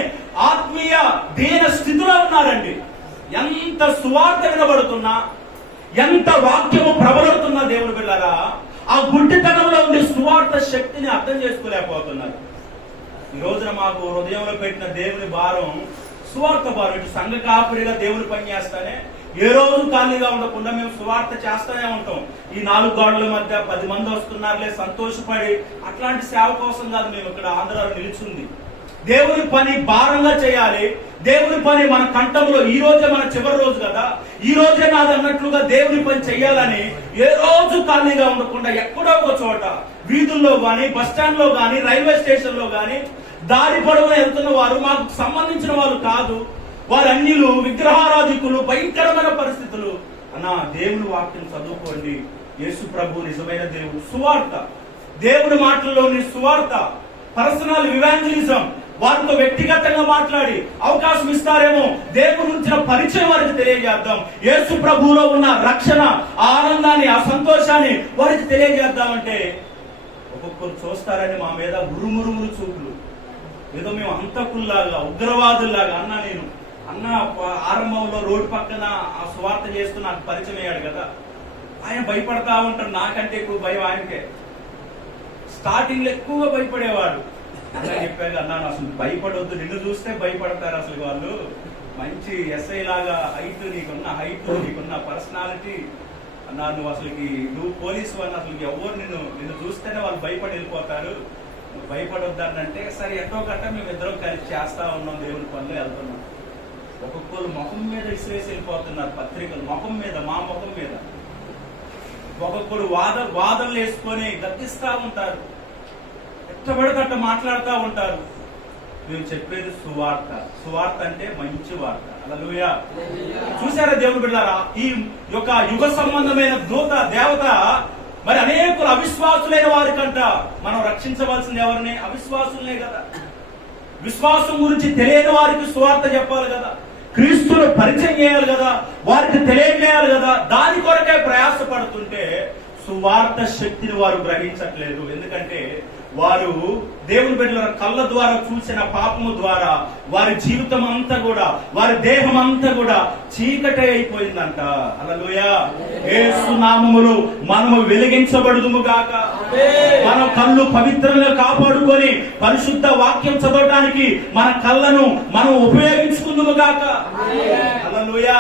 ఆత్మీయ దీన స్థితిలో ఉన్నారండి. ఎంత సువార్త వినబడుతున్నా, ఎంత వాక్యము ప్రబలుతున్నా దేవుని బిడ్డలారా, ఆ గుడ్డితనంలో ఉండే సువార్త శక్తిని అర్థం చేసుకోలేకపోతున్నారు. ఈ రోజున మాకు హృదయంలో పెట్టిన దేవుని భారం సువార్త భారం. ఇటు సంఘ కాపురిగా దేవుని పని చేస్తానే ఏ రోజు ఖాళీగా ఉండకుండా మేము సువార్త చేస్తూనే ఉంటాం. ఈ 4 గోడల మధ్య 10 మంది వస్తున్నారులే సంతోషపడి అట్లాంటి సేవ కోసం కాదు మేము ఇక్కడ ఆంధ్రాలో నిలిచింది. దేవుని పని భారంగా చేయాలి. దేవుని పని మన కంఠంలో ఈ రోజే మన చివరి రోజు కదా, ఈ రోజే నాది అన్నట్లుగా దేవుని పని చెయ్యాలని ఏ రోజు ఖాళీగా ఉండకుండా ఎక్కడో ఒక చోట వీధుల్లో గాని, బస్ స్టాండ్ లో గాని, రైల్వే స్టేషన్ లో గాని దారి పొడవున వెళ్తున్న వారు మాకు సంబంధించిన వాళ్ళు కాదు, వారు అన్యులు, విగ్రహారాధికులు, భయంకరమైన పరిస్థితులు. అన్న దేవుని వాక్యం చదువుకోండి. యేసు ప్రభు నిజమైన దేవుడు. సువార్త, దేవుడి మాటల్లోని సువార్త, పర్సనల్ ఇవాంజలిజం, వారితో వ్యక్తిగతంగా మాట్లాడి అవకాశం ఇస్తారేమో దేవుని గురించిన పరిచయం వారికి తెలియజేద్దాం. యేసు ప్రభువులో ఉన్న రక్షణ, ఆ ఆనందాన్ని, ఆ సంతోషాన్ని వారికి తెలియజేద్దామంటే ఒక్కొక్కరు చూస్తారని మా మీద ఉరుమురుములు చూపులు, ఏదో మేము హంతకుల్లాగా, ఉగ్రవాదుల్లాగా. అన్న ఆరంభంలో రోడ్డు పక్కన ఆ స్వార్థ చేస్తూ నాకు పరిచయం అయ్యాడు కదా, ఆయన భయపడతా ఉంటాడు. నాకంటే ఎక్కువ భయం ఆయనకే. స్టార్టింగ్ లో ఎక్కువగా భయపడేవాడు. అలా చెప్పాడు, అన్నాను అసలు భయపడొద్దు, నిన్ను చూస్తే భయపడతారు అసలు వాళ్ళు. మంచి ఎస్ఐ లాగా హైట్, నీకున్న పర్సనాలిటీ అన్నా, నువ్వు అసలుకి నువ్వు పోలీసు అని అసలు ఎవరు నిన్ను చూస్తేనే వాళ్ళు భయపడి వెళ్ళిపోతారు, నువ్వు భయపడొద్దానంటే సరే ఎట్టో గట్ట మేము ఇద్దరం కలిసి చేస్తా ఉన్నాం, దేవుని పనులు వెళ్తున్నాం. ఒక్కొక్కరు ముఖం మీద విసిరేసి వెళ్ళిపోతున్నారు, పత్రికలు ముఖం మీద, మా ముఖం మీద. ఒక్కొక్కరు వాదనలు వేసుకొని గద్దిస్తా ఉంటారు, ఎట్టబడితట్ట మాట్లాడుతూ ఉంటారు. మేము చెప్పేది సువార్త. సువార్త అంటే మంచి వార్త. హల్లెలూయా. చూసారా దేవుని బిడ్డలారా, ఈ యొక్క యుగ సంబంధమైన దేవత మరి అనేకులు అవిశ్వాసులైన వారికంట మనం రక్షించవలసింది ఎవరిని? అవిశ్వాసులనే కదా. విశ్వాసం గురించి తెలియని వారికి సువార్త చెప్పాలి కదా. క్రీస్తును పరిచయం చేయాలి కదా, వారికి తెలియజేయాలి కదా. దాని కొరకే ప్రయాసపడుతుంటే సువార్త శక్తిని వారు గ్రహించట్లేదు. ఎందుకంటే వారు దేవుని బిడ్డల కళ్ళ ద్వారా చూసిన పాపము ద్వారా వారి జీవితం అంతా కూడా, వారి దేహం అంతా కూడా చీకటే అయిపోయిందంట. హల్లెలూయా. యేసు నామములో మనము వెలిగించబడుదుము గాక. మన కళ్ళు పవిత్రంగా కాపాడుకొని పరిశుద్ధ వాక్యం చదవడానికి మన కళ్ళను మనం ఉపయోగించుకుందుము గాక. హల్లెలూయా.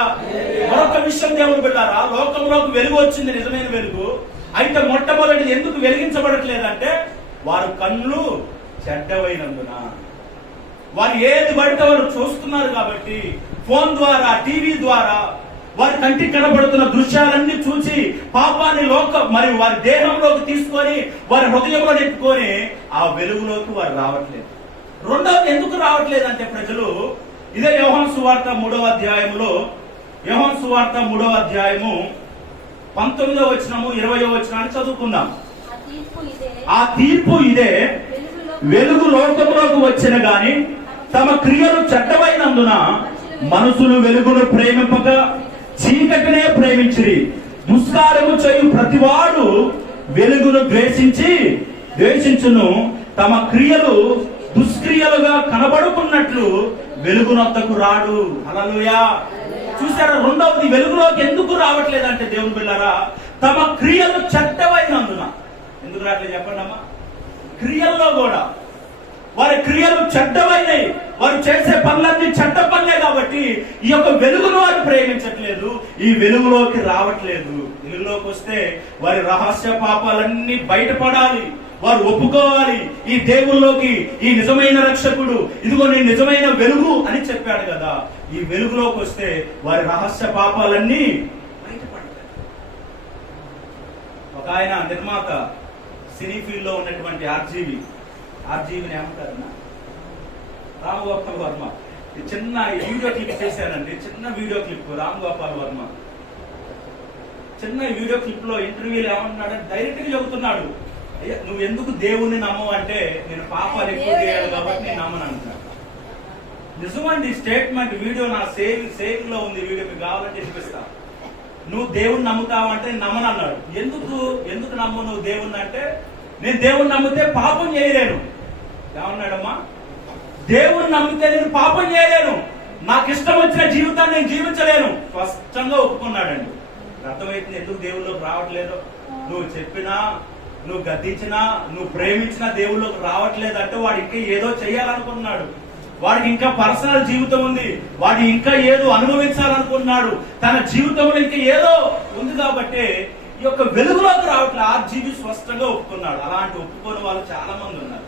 మరొక విషయం దేవుని బిడ్డలారా, లోకంలోకి వెలుగు వచ్చింది, నిజమైన వెలుగు. అయితే మొట్టమొదటి ఎందుకు వెలిగించబడట్లేదంటే వారు కళ్ళు చెడ్డవైనందున. వారు ఏది పడితే వారు చూస్తున్నారు కాబట్టి, ఫోన్ ద్వారా, టీవీ ద్వారా వారి కంటికి కనబడుతున్న దృశ్యాలన్నీ చూసి పాపాన్ని మరి వారి దేహంలోకి తీసుకొని వారి హృదయంలో నెట్టుకొని ఆ వెలుగులోకి వారు రావట్లేదు. రెండవది ఎందుకు రావట్లేదు అంటే ప్రజలు, ఇదే యోహాను సువార్త 3వ అధ్యాయములో, యోహాను సువార్త 3వ అధ్యాయము 19వ వచనము 20వ వచనాన్ని చదువుకుందాం. ఆ తీర్పు ఇదే, వెలుగు లోకంలోకి వచ్చిన గాని తమ క్రియలు చెడ్డవైనందున మనుషులు వెలుగును ప్రేమింపక చీకటినే ప్రేమించిరి. దుష్కార్యము చేయు ప్రతివాడు వెలుగును ద్వేషించును. తమ క్రియలు దుష్క్రియలుగా కనబడుకున్నట్లు వెలుగునొద్దకు రాడు. హల్లెలూయా. చూసారా, రెండవది వెలుగులోకి ఎందుకు రావట్లేదంటే దేవుని బిడ్డలారా, తమ క్రియలు చెడ్డవైనందున. ఎందుకు రావట్లేదు చెప్పండి అమ్మా. క్రియల్లో కూడా వారి క్రియలు చెడ్డమైనవి, వారు చేసే పనులన్నీ చెడ్డ పనులే కాబట్టి ఈ యొక్క వెలుగును వారు ప్రేమించట్లేదు, ఈ వెలుగులోకి రావట్లేదు. వెలుగులోకి వస్తే వారి రహస్య పాపాలన్నీ బయటపడాలి, వారు ఒప్పుకోవాలి. ఈ దేవుల్లోకి, ఈ నిజమైన రక్షకుడు, ఇదిగో నేను నిజమైన వెలుగు అని చెప్పాడు కదా. ఈ వెలుగులోకి వస్తే వారి రహస్య పాపాలన్నీ బయటపడతాయి. ఒక ఆయన నిర్మాత, సినీ ఫీల్డ్ లో ఉన్నటువంటి ఆర్జీవిని ఏమంటారన్నా, రామ్ గోపాల్ వర్మ. చిన్న వీడియో క్లిప్ చేశానండి, చిన్న వీడియో క్లిప్. రామ్ గోపాల్ వర్మ చిన్న వీడియో క్లిప్ లో ఇంటర్వ్యూలో ఏమంటున్నాడంటే డైరెక్ట్ గా చెబుతున్నాడు, నువ్వు ఎందుకు దేవుణ్ణి నమ్మవు అంటే, నేను పాపాలు ఎక్కువ చేయాలి కాబట్టి నేను నమ్మను అంటున్నాడు. నిజమండి స్టేట్మెంట్. వీడియో నా సేవింగ్ లో ఉంది, వీడియో మీకు కావాలంటే చూపిస్తా. నువ్వు దేవుణ్ణి నమ్ముతావు అంటే నేను నమ్మను అన్నాడు. ఎందుకు నమ్ము నువ్వు దేవుణ్ణి అంటే, నేను దేవుణ్ణి నమ్మితే పాపం చేయలేను. ఏమన్నాడమ్మా? దేవుణ్ణి నమ్మితే నేను పాపం చేయలేను, నాకు ఇష్టం వచ్చిన జీవితాన్ని నేను జీవించలేను. స్పష్టంగా ఒప్పుకున్నాడండి. అర్థమైతే ఎందుకు దేవుళ్ళలోకి రావట్లేదు. నువ్వు చెప్పినా, నువ్వు గద్దించినా, నువ్వు ప్రేమించినా దేవుళ్ళలోకి రావట్లేదు అంటే వాడు ఇంకా ఏదో చెయ్యాలనుకున్నాడు, వాడికి ఇంకా పర్సనల్ జీవితం ఉంది, వాడు ఇంకా ఏదో అనుభవించాలనుకున్నాడు, తన జీవితంలో ఇంకా ఏదో ఉంది. కాబట్టి ఈ యొక్క వెలుగులోకి రావట్లేదు. ఆర్జీవి స్పష్టంగా ఒప్పుకున్నాడు. అలాంటి ఒప్పుకోని వాళ్ళు చాలా మంది ఉన్నారు.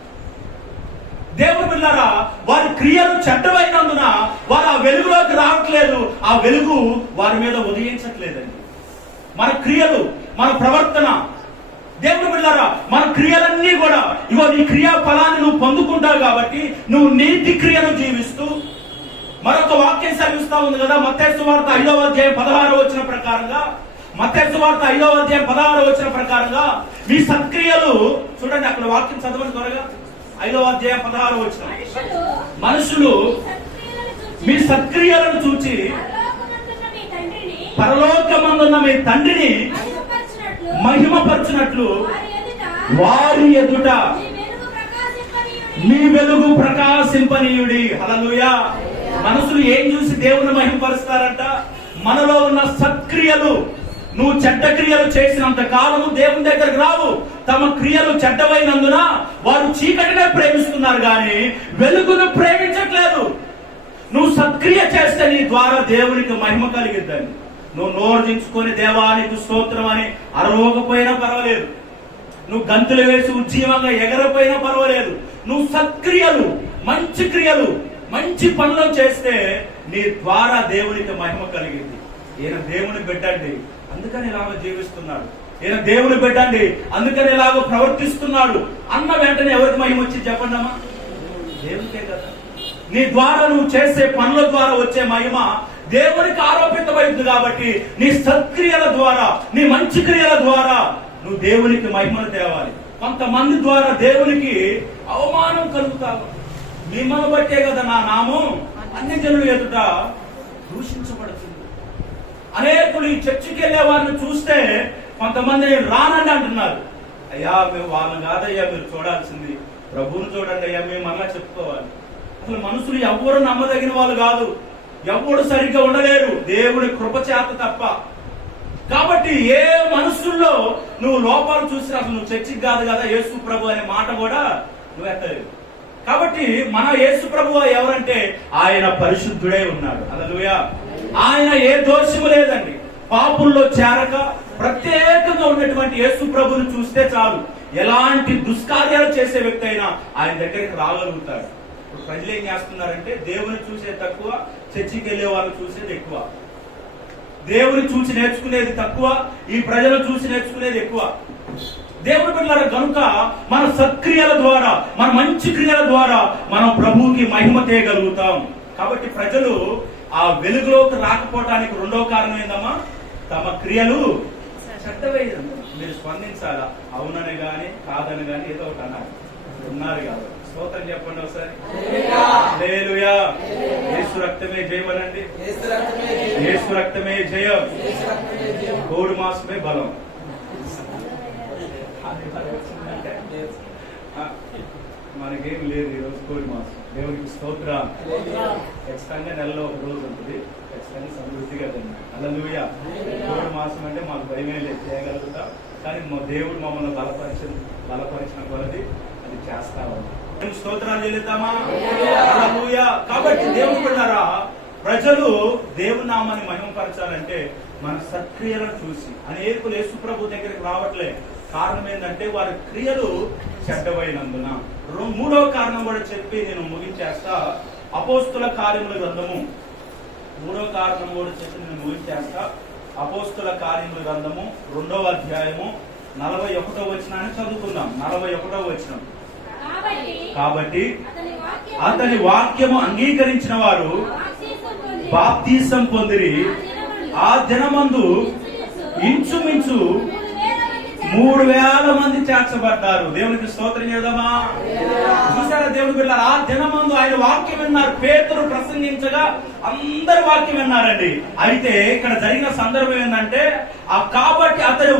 దేవుని బిడ్డలారా, వారి క్రియలు చెడ్డమైనందున వారు ఆ వెలుగులోకి రావట్లేదు. ఆ వెలుగు వారి మీద ఉదయించట్లేదండి. మన క్రియలు, మన ప్రవర్తన, దేవుని బిడ్డలారా, మన క్రియలన్నీ కూడా ఇగో నీ క్రియా ఫలాన్ని నువ్వు పొందుకుంటావు కాబట్టి నువ్వు నీతి క్రియను జీవిస్తూ, మరొక వాక్యం సెలవిస్తా ఉంది కదా, మత్తయి సువార్త 5వ అధ్యాయం 16వ వచనం ప్రకారంగా, మత్తయి సువార్త 5వ అధ్యాయం 16వ వచనం ప్రకారంగా మీ సత్క్రియలు చూడండి. అక్కడ వాక్యం చదవండి త్వరగా. 5వ అధ్యాయం 16వ వచనం. మనుషులు మీ సత్క్రియలను చూచి పరలోకమందున్న మీ తండ్రిని మహిమపరచునట్లు వారి ఎదుట మీ వెలుగు ప్రకాశింపనీయుడి. హల్లెలూయా. మనుషులు ఏం చూసి దేవుని మహిమపరుస్తారంట? మనలో ఉన్న సత్క్రియలు. నువ్వు చెడ్డ క్రియలు చేసినంత కాలము దేవుని దగ్గరకు రావు. తమ క్రియలు చెడ్డవైనందున వారు చీకటినే ప్రేమిస్తున్నారు కానీ వెలుగును ప్రేమించట్లేదు. నువ్వు సత్క్రియ చేస్తే నీ ద్వారా దేవునికి మహిమ కలిగిద్దని. నువ్వు నోరు దించుకొని దేవానికి స్తోత్రం అని అరవకపోయినా పర్వాలేదు, నువ్వు గంతులు వేసి ఉజ్జీవంగా ఎగరపోయినా పర్వాలేదు, నువ్వు సత్క్రియలు, మంచి క్రియలు, మంచి పనులు చేస్తే నీ ద్వారా దేవునికి మహిమ కలిగింది. ఈయన దేవుని బిడ్డండి, అందుకని ఇలాగ జీవిస్తున్నాడు. ఈయన దేవుని బిడ్డండి, అందుకని ఇలాగ ప్రవర్తిస్తున్నాడు అన్న వెంటనే ఎవరికి మహిమ వచ్చి చెప్పండి అమ్మా? దేవునికే కదా. నీ ద్వారా నువ్వు చేసే పనుల ద్వారా వచ్చే మహిమ దేవునికి ఆరోపితమైంది కాబట్టి నీ సత్క్రియల ద్వారా, నీ మంచి క్రియల ద్వారా నువ్వు దేవునికి మహిమను తేవాలి. కొంతమంది ద్వారా దేవునికి అవమానం కలుగుతావు. మిమ్మల్ని బట్టే కదా నా నామం అన్ని జనులు ఎదుట దూషించబడుతుంది. అనేకులు ఈ చర్చికి వెళ్ళే వారిని చూస్తే కొంతమంది నేను రానండి అంటున్నారు. అయ్యా మేము వాళ్ళని కాదయ్యా మీరు చూడాల్సింది, ప్రభువుని చూడండి అయ్యా మేము మళ్ళా చెప్పుకోవాలి. అసలు మనుషులు ఎవ్వరు నమ్మదగిన వాళ్ళు కాదు, ఎవ్వరు సరిగ్గా ఉండలేరు దేవుడి కృపచేత తప్ప. కాబట్టి ఏ మనుషుల్లో నువ్వు లోపాలు చూసినా అసలు నువ్వు చర్చికి కాదు కదా యేసు ప్రభు అనే మాట కూడా నువ్వు ఎత్తలేవు. కాబట్టి మన యేసు ప్రభు ఎవరంటే ఆయన పరిశుద్ధుడై ఉన్నాడు. హల్లెలూయా. ఆయన ఏ దోషము లేదండి, పాపుల్లో చేరక ప్రత్యేకంగా ఉన్నటువంటి యేసు ప్రభుని చూస్తే చాలు ఎలాంటి దుష్కార్యాలు చేసే వ్యక్తి అయినా ఆయన దగ్గరికి రాగలుగుతాడు. ఇప్పుడు ప్రజలు ఏం చేస్తున్నారంటే దేవుని చూసేది తక్కువ, చర్చికి వెళ్ళే వాళ్ళు చూసేది ఎక్కువ. దేవుని చూసి నేర్చుకునేది తక్కువ, ఈ ప్రజలు చూసి నేర్చుకునేది ఎక్కువ. దేవుని బిడ్డలారా, కనుక మన సత్క్రియల ద్వారా, మన మంచి క్రియల ద్వారా మనం ప్రభువుకి మహిమ తేయగలుగుతాం. కాబట్టి ప్రజలు ఆ వెలుగులోకి రాకపోవటానికి రెండో కారణం ఏందమ్మా? తమ క్రియలు చెడ్డవేయడం. మీరు స్పందించాలా, అవునని గాని కాదని గాని ఏదో ఒకటి అన్నారు ఉన్నారు కాబట్టి స్తోత్రం చెప్పండి ఒకసారి. హల్లెలూయా. యేసు రక్తమే జయం అనండి. యేసు రక్తమే జయం, కోడి మాసమే బలం. మనకేం లేదు ఈరోజు కోడి మాసం. దేవునికి స్తోత్రం. ఖచ్చితంగా నెలలో ఒక రోజు ఉంటుంది, ఖచ్చితంగా సమృద్ధిగా తిన్నాం. హల్లెలూయా. కోడి మాసం అంటే మాకు భయమే లేదు, చేయగలుగుతాం. కానీ మా దేవుడు మమ్మల్ని బలపరిచిన కొలది అది చేస్తా ఉన్నాం. స్తోత్రాలు చెల్లిద్దామా? హల్లెలూయా. కాబట్టి దేవుని బిడ్డలారా, ప్రజలు దేవుని నామాన్ని మహిమపరచాలంటే మన సత్క్రియలను చూసి అనేకులు యేసు ప్రభు దగ్గరికి రావట్లే. కారణం ఏంటంటే వారి క్రియలు చెడ్డవైనందున. మూడో కారణం కూడా చెప్పి నేను ముగించేస్తా. అపోస్తుల కార్యముల గ్రంథము, మూడో కారణం కూడా చెప్పి నేను ముగించేస్తా. అపోస్తుల కార్యముల గ్రంథము 2వ అధ్యాయము 41వ వచనాన్ని చదువుకుందాం. 41వ వచనం. కాబట్టి అతని వాక్యము అంగీకరించిన వారు బాప్తీసం పొందిరి. ఆ దినమందు ఇంచుమించు 3,000 మంది చేర్చబడ్డారు. దేవునికి స్తోత్రం చేద్దామా? చూసారా దేవుని బిడ్డలారా, ఆ దినమందు ఆయన వాక్యం విన్నారు. పేతురు ప్రసంగించగా అందరు వాక్యం విన్నారండి. అయితే ఇక్కడ జరిగిన సందర్భం ఏంటంటే కాబట్టి అతని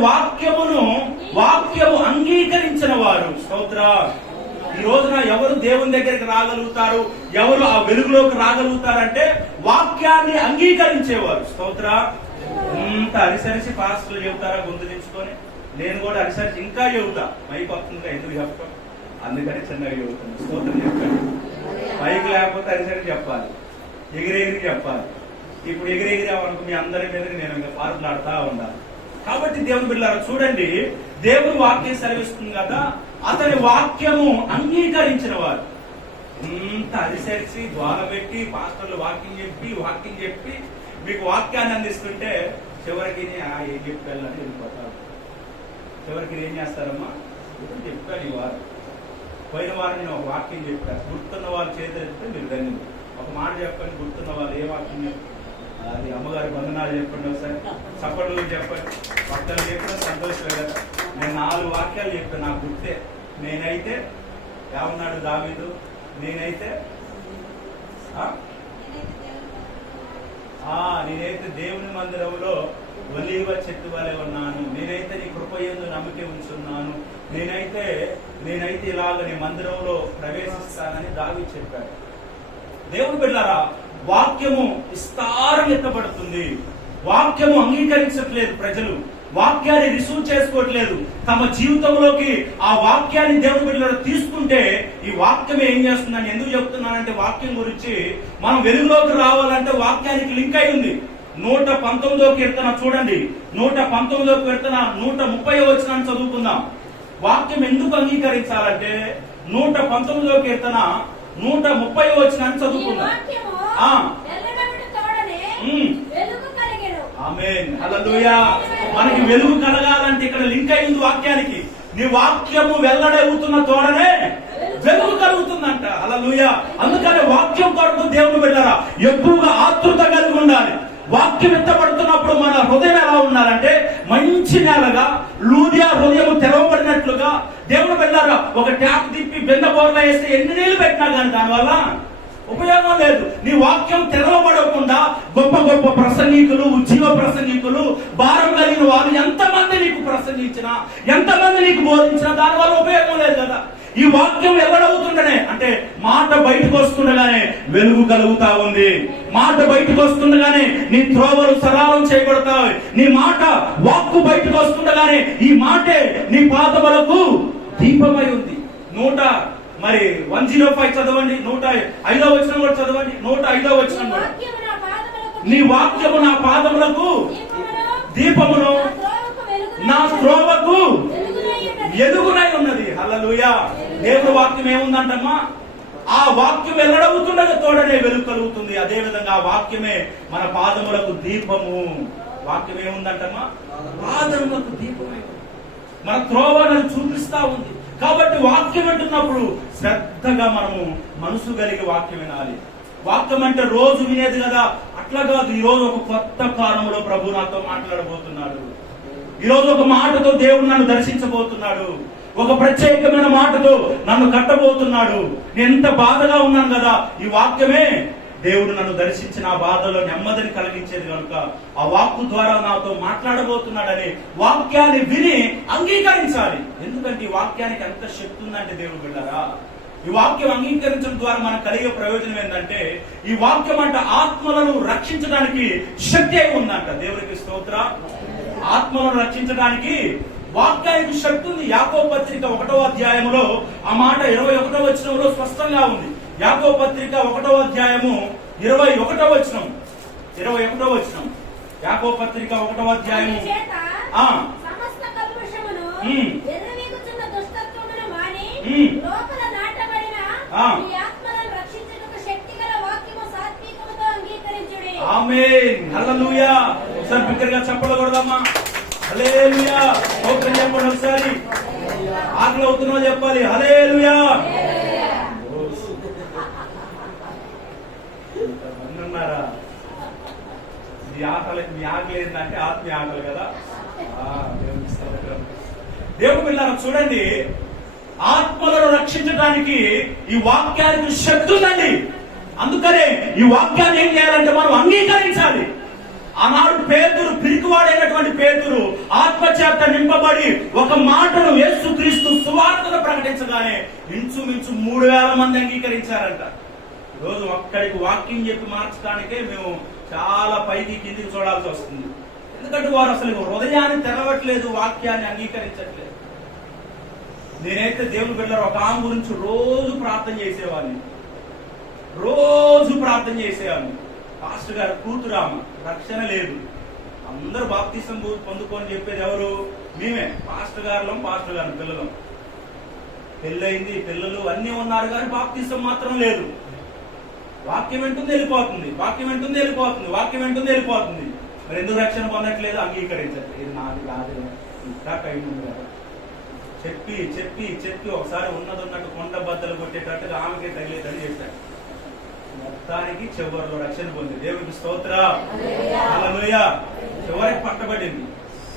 వాక్యము అంగీకరించిన వారు. స్తోత్ర. ఈ రోజున ఎవరు దేవుని దగ్గరికి రాగలుగుతారు, ఎవరు ఆ వెలుగులోకి రాగలుగుతారంటే వాక్యాన్ని అంగీకరించేవారు. స్తోత్ర. ఇంత అరిసరిసి పాస్టర్లు చెబుతారా గొంతు దించుకొని? నేను కూడా అరిసరిసి ఇంకా చెబుతా. మైక్ వస్తుందిగా ఎందుకు చెప్పడం, అందుకని చిన్నగా చెబుతాను. స్తోత్రం చెప్పండి. మైక్ లేకపోతే అరిసరికి చెప్పాలి, ఎగిరెగిరి చెప్పాలి. ఇప్పుడు ఎగిరెగిరి అనుకో మీ అందరి మీద నేను ఇంకా పాటలాడుతా ఉండాలి. కాబట్టి దేవుని బిడ్డలారా చూడండి, దేవుని వాక్యం సెలవిస్తుంది కదా, అతని వాక్యము అంగీకరించిన వారు. ఇంత అరిసరిసి ద్వార పెట్టి పాస్టర్లు వాక్యం చెప్పి మీకు వాక్యాన్ని అందిస్తుంటే చివరికి ఏం చెప్పాలని వెళ్ళిపోతారు. చివరికి ఏం చేస్తారమ్మా? ఇప్పుడు చెప్పాను ఈ వారం, పోయిన వారం నేను ఒక వాక్యం చెప్పాను. గుర్తున్న వాళ్ళు చేస్తే మీరు ధన్యులు. ఒక మాట చెప్పండి, గుర్తున్న వాళ్ళు ఏ వాక్యం చెప్పండి? అది అమ్మగారి వందనాలు చెప్పండి ఒకసారి, చప్పట్లు చెప్పండి. భక్తులు చెప్పిన సంతోషమే కదా. నేను 4 వాక్యాలు చెప్పాను నాకు గుర్తే. నేనైతే ఏమన్నాడు దావీదు? నేనైతే దేవుని మందిరంలో ఒలీవ చెట్టు వలె ఉన్నాను. నేనైతే నీ కృపయందు నమ్మకే ఉంచున్నాను. నేనైతే ఇలాగ నీ మందిరంలో ప్రవేశిస్తానని దావీదు చెప్పాడు. దేవుని బిడ్డలారా, వాక్యము విస్తారం ఎత్తబడుతుంది. వాక్యము అంగీకరించట్లేదు ప్రజలు, వాక్యాన్ని రిసీవ్ చేసుకోవట్లేదు. తమ జీవితంలోకి ఆ వాక్యాన్ని దేవుని బిడ్డలారా తీసుకుంటే ఈ వాక్యం ఏం చేస్తుందని ఎందుకు చెప్తున్నానంటే, వాక్యం గురించి మనం వెలుగులోకి రావాలంటే వాక్యానికి లింక్ అయి ఉంది. 119వ కీర్తన చూడండి, 119వ కీర్తన 130వ వచనాన్ని చదువుకుందాం. వాక్యం ఎందుకు అంగీకరించాలంటే 119వ కీర్తన 130వ వచనాన్ని చదువుకుందాం. ఆమేన్. హల్లెలూయా. మనకి వెలుగు కలగాలంటే ఇక్కడ లింక్ అయింది వాక్యానికి. నీ వాక్యము వెల్లడవుతున్న తోడనే వెలుగు కలుగుతుందంట. హల్లెలూయా. అందుకని వాక్యం కొరకు దేవుని బిడ్డలారా ఎక్కువగా ఆతృత కలిగి ఉండాలి. వాక్యం ఎత్తబడుతున్నప్పుడు మన హృదయం ఎలా ఉండాలంటే మంచి నేలగా, లూదియా హృదయం తెరవబడినట్లుగా. దేవుని బిడ్డలారా ఒక ట్యాప్ తిప్పి బెండ బోర్లా వేస్తే ఎన్ని నీళ్లు పెట్టినా కానీ దానివల్ల ఉపయోగం లేదు. నీ వాక్యం తెరవబడకుండా గొప్ప గొప్ప ప్రసంగికులు, ఉజ్జీవ ప్రసంగికులు, భారం కలిగిన వారు ఎంతమంది నీకు ప్రసంగించినా, ఎంతమంది నీకు బోధించినా దానివల్ల ఉపయోగం లేదు కదా. ఈ వాక్యం వెల్లడవుతుండనే అంటే మాట బయటకు వస్తుండగానే వెలుగు కలుగుతా ఉంది. మాట బయటకు వస్తుండగానే నీ త్రోవలు సరళం చేయబడతాయి. నీ మాట వాక్కు బయటకు వస్తుండగానే ఈ మాటే నీ పాదములకు దీపమై ఉంది. 105 చదవండి, 105వ వచనం కూడా చదవండి. 105వ వచనం కూడా, నీ వాక్యము నా పాదములకు దీపమును నా త్రోవకు ఎదుగునై ఉన్నది. హల్లెలూయా. దేవుని వాక్యం ఏముందంటమ్మా? ఆ వాక్యం వెల్లడవుతుండగా తోడనే వెలుగు కలుగుతుంది. అదే విధంగా ఆ వాక్యమే మన పాదములకు దీపము. వాక్యం ఏముందంటమ్మా? పాదములకు దీపమే, మన త్రోవను చూపిస్తా ఉంది. కాబట్టి వాక్యం వింటున్నప్పుడు శ్రద్ధగా మనము మనసు కలిగి వాక్యం వినాలి. వాక్యం అంటే రోజు వినేది కదా, అట్లా కాదు. ఈ రోజు ఒక కొత్త కాలంలో ప్రభు నాతో మాట్లాడబోతున్నాడు. ఈ రోజు ఒక మాటతో దేవుడు నన్ను దర్శించబోతున్నాడు. ఒక ప్రత్యేకమైన మాటతో నన్ను కట్టబోతున్నాడు. నేను ఎంత బాధగా ఉన్నాను కదా, ఈ వాక్యమే దేవుడు నన్ను దర్శించిన ఆ బాధలో నెమ్మదిని కలిగించేది కనుక ఆ వాక్కు ద్వారా నాతో మాట్లాడబోతున్నాడని వాక్యాన్ని విని అంగీకరించాలి. ఎందుకంటే ఈ వాక్యానికి ఎంత శక్తి ఉందంటే దేవుడు బిడ్డరా, ఈ వాక్యం అంగీకరించడం ద్వారా మనకు కలిగే ప్రయోజనం ఏంటంటే ఈ వాక్యం అంటే ఆత్మలను రక్షించడానికి శక్తి అయి ఉందంట. దేవునికి స్తోత్ర. ఆత్మలను రక్షించడానికి వాక్యానికి శక్తి ఉంది. యాకోబు పత్రిక 1వ అధ్యాయములో ఆ మాట 21వ వచనంలో స్పష్టంగా ఉంది. యాకోబు పత్రిక 1వ అధ్యాయము 21వ వచనం. 21వ వచనం. యాకోబు పత్రిక 1వ అధ్యాయము సమస్త కల్మషమును ఎర్రవీగుచున్న దుష్టత్వమును మాని లోపల నాటబడిన ఈ ఆత్మలను రక్షించుటకు శక్తిగల వాక్యము సాత్వికముతో అంగీకరించుడి. ఆమేన్. హల్లెలూయా. ఒకసారి బిగ్గరగా చప్పట్లు కొడదామా? హల్లెలూయా. ఓకే చెప్పండి ఒకసారి. ఆకలి అవుతున్నా చెప్పాలి. హల్లెలూయా. ఉన్నారా? మీ ఆకలి ఏంటంటే ఆత్మీయ ఆకలి కదా. దేవుడు పిల్లలు చూడండి, ఆత్మలను రక్షించడానికి ఈ వాక్యానికి శక్తి ఉందండి. అందుకనే ఈ వాక్యాన్ని ఏం చేయాలంటే మనం అంగీకరించాలి. ఆనాడు పేతురు, పిరికివాడైనటువంటి పేతురు ఆత్మచేత నింపబడి ఒక మాటను యేసుక్రీస్తు సువార్తను ప్రకటించగానే ఇంచుమించు 3000 మంది అంగీకరించారంట. రోజు ఒక్కడికి వాక్యం చెప్పి మార్చడానికే మేము చాలా పైకి కిందికి చూడాల్సి వస్తుంది. ఎందుకంటే వారు అసలు హృదయాన్ని తెరవట్లేదు, వాక్యాన్ని అంగీకరించట్లేదు. నేనైతే దేవుని బిడ్డలు ఒక ఆమె గురించి రోజు ప్రార్థన చేసేవాడిని. పాస్టర్ గారు కూతురు, ఆమె రక్షణ లేదు. అందరూ బాప్తిసం పొందుకొని చెప్పేది ఎవరు? మేమే. పాస్టర్ గారు పిల్లలు. పెళ్ళయింది, పిల్లలు అన్ని ఉన్నారు కానీ బాప్తిసం మాత్రం లేదు. వాక్యం వింటుంది వెళ్ళిపోతుంది. మరి ఎందుకు రక్షణ పొందట్లేదు? అంగీకరించట్లేదు. ఇది నాది కాదు, ఇంకా టైం ఉంది కదా. చెప్పి ఒకసారి ఉన్నట్టు కొండ బద్దలు కొట్టేటట్టుగా ఆమెకి తగిలేటట్టు చేశాడు. మొత్తానికి చివరిలో రక్షణ పొంది. దేవునికి స్తోత్ర. హల్లెలూయా. చివరికి పట్టబడింది.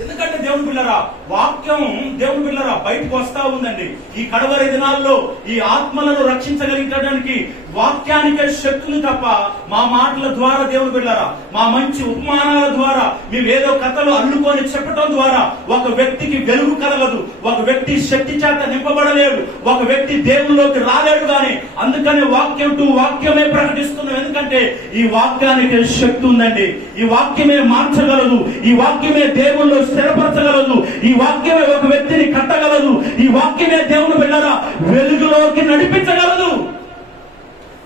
ఎందుకంటే దేవుని పిల్లరా, వాక్యం దేవుని పిల్లరా బయటకు వస్తా ఉందండి. ఈ కడవరి దినాల్లో ఈ ఆత్మలను రక్షించగలిగడానికి వాక్యానికే శక్తులు తప్ప మా మాటల ద్వారా దేవుని పిల్లరా, మా మంచి ఉపమానాల ద్వారా, మేమేదో కథలు అల్లుకొని చెప్పటం ద్వారా ఒక వ్యక్తికి వెలుగు కలగదు. ఒక వ్యక్తి శక్తి చేత నింపబడలేడు. ఒక వ్యక్తి దేవుల్లోకి రాలేడు. గాని అందుకనే వాక్యమే ప్రకటిస్తున్నాం. ఎందుకంటే ఈ వాక్యానికి శక్తి ఉందండి. ఈ వాక్యమే మార్చగలదు. ఈ వాక్యమే దేవుల్లో స్థిరపరచగలదు. ఈ వాక్యమే ఒక వ్యక్తిని కట్టగలదు. ఈ వాక్యమే దేవుని బిడ్డరా వెలుగులోకి నడిపించగలదు.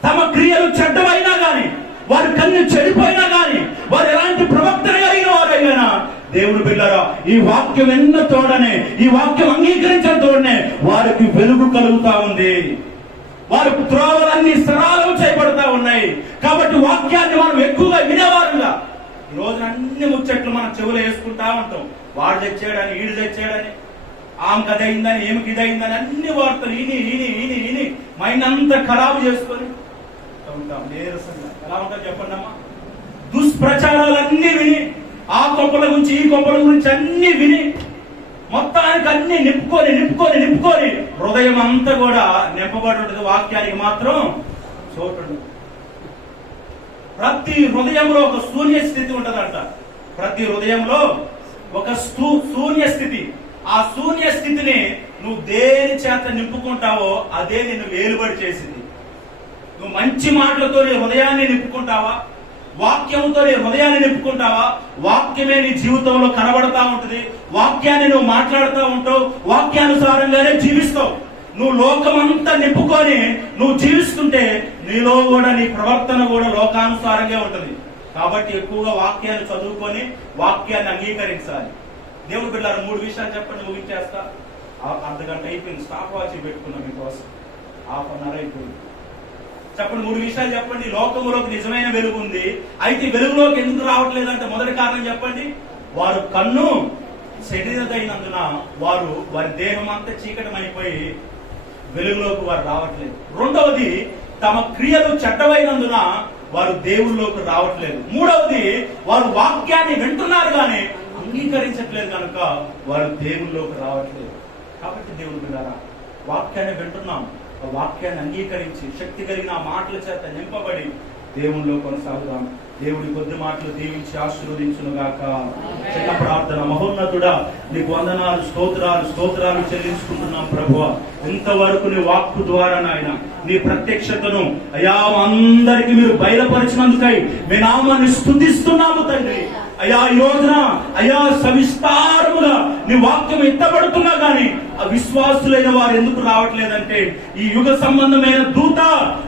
తమ క్రియలు చెడ్డమైనా గాని, వారి కన్ను చెడిపోయినా గాని, వారు ఎలాంటి ప్రవక్తన కలిగిన వారైనా దేవుని బిడ్డరా ఈ వాక్యం ఎన్న తోడనే, ఈ వాక్యం అంగీకరించిన తోడనే వారికి వెలుగు కలుగుతా ఉంది. వారి త్రోవలన్నీ సరళం చేయబడతా ఉన్నాయి. కాబట్టి వాక్యాన్ని మనం ఎక్కువగా వినేవారుగా ఈ రోజున అన్ని ముచ్చట్లు మనం చెవులు వేసుకుంటా ఉంటాం. వాడు తెచ్చాడని, వీడు తెచ్చాడని, ఆమెకు అదయిందని, ఏమికి ఇదయిందని అన్ని వార్తలు ఈని మైండ్ అంతా ఖరాబు చేసుకొని ఉంటాం. నీరసంగా ఎలా ఉంటాం చెప్పండి అమ్మా. దుష్ప్రచారాలన్నీ విని, ఆ కొంపల గురించి ఈ కొంపల గురించి అన్ని విని మొత్తానికి అన్ని నింపుకొని హృదయం అంతా కూడా నింపబడి ఉంటుంది. వాక్యానికి మాత్రం చోటు. ప్రతి హృదయంలో ఒక శూన్య స్థితి ఉంటదంట. ప్రతి హృదయంలో ఒక శూన్య స్థితి. ఆ శూన్య స్థితిని నువ్వు దేని చేత నింపుకుంటావో అదే నిన్ను వేలుబడి చేసింది. నువ్వు మంచి మాటలతో నీ హృదయాన్ని నింపుకుంటావా, వాక్యంతో నీ హృదయాన్ని నింపుకుంటావా, వాక్యమే నీ జీవితంలో కనబడతా ఉంటుంది. వాక్యాన్ని నువ్వు మాట్లాడుతూ ఉంటావు, వాక్యానుసారంగానే జీవిస్తావు. నువ్వు లోకమంతా నింపుకొని నువ్వు జీవిస్తుంటే నీలో కూడా నీ ప్రవర్తన కూడా లోకానుసారంగా ఉంటుంది. కాబట్టి ఎక్కువగా వాక్యాన్ని చదువుకొని వాక్యాన్ని అంగీకరించాలి. దేవుడు బిడ్డలారా 3 విషయాలు చెప్పండి, ముగించేస్తా. అర్ధగంట అయిపోయింది, స్టాప్ వాచ్ పెట్టుకున్నాం మీకోసం, ½ గంట అయిపోయింది. చెప్పండి, 3 విషయాలు చెప్పండి. లోకములోకి నిజమైన వెలుగు ఉంది, అయితే వెలుగులోకి ఎందుకు రావట్లేదంటే మొదటి కారణం చెప్పండి. వారు కన్ను శరీరదైనందున వారి దేహం అంతా చీకటమైపోయి వెలుగులోకి వారు రావట్లేదు. రెండవది, తమ క్రియలు చెడ్డవైనందున వారు దేవుళ్ళలోకి రావట్లేదు. మూడవది, వారు వాక్యాన్ని వింటున్నారు కానీ అంగీకరించట్లేదు కనుక వారు దేవుళ్ళలోకి రావట్లేదు. కాబట్టి దేవుని బిడ్డలారా, వాక్యాన్ని వింటున్నాం, ఆ వాక్యాన్ని అంగీకరించి శక్తి కలిగిన మాటల చేత నింపబడి దేవునిలో కొనసాగుదాం. దేవుడి కొద్ది మాటలు దీవించి ఆశీర్వదించును గాక. చిన్న ప్రార్థన. మహోన్నతుడా, నీకు వందనాలు, స్తోత్రాలు చెల్లించుకుంటున్నాం ప్రభువా. ఇంతవరకు నీ వాక్కు ద్వారా నాయన నీ ప్రత్యక్షతను అయా అందరికి మీరు బయలుపరిచినందుకై మీ నామాన్ని స్తుతిస్తున్నాము తండ్రి. అయా ఈ రోజున అయా సవిస్తారముగా నీ వాక్యం ఎత్తబడుతున్నా గాని అవిశ్వాసులైన వారు ఎందుకు రావట్లేదంటే ఈ యుగ సంబంధమైన దూత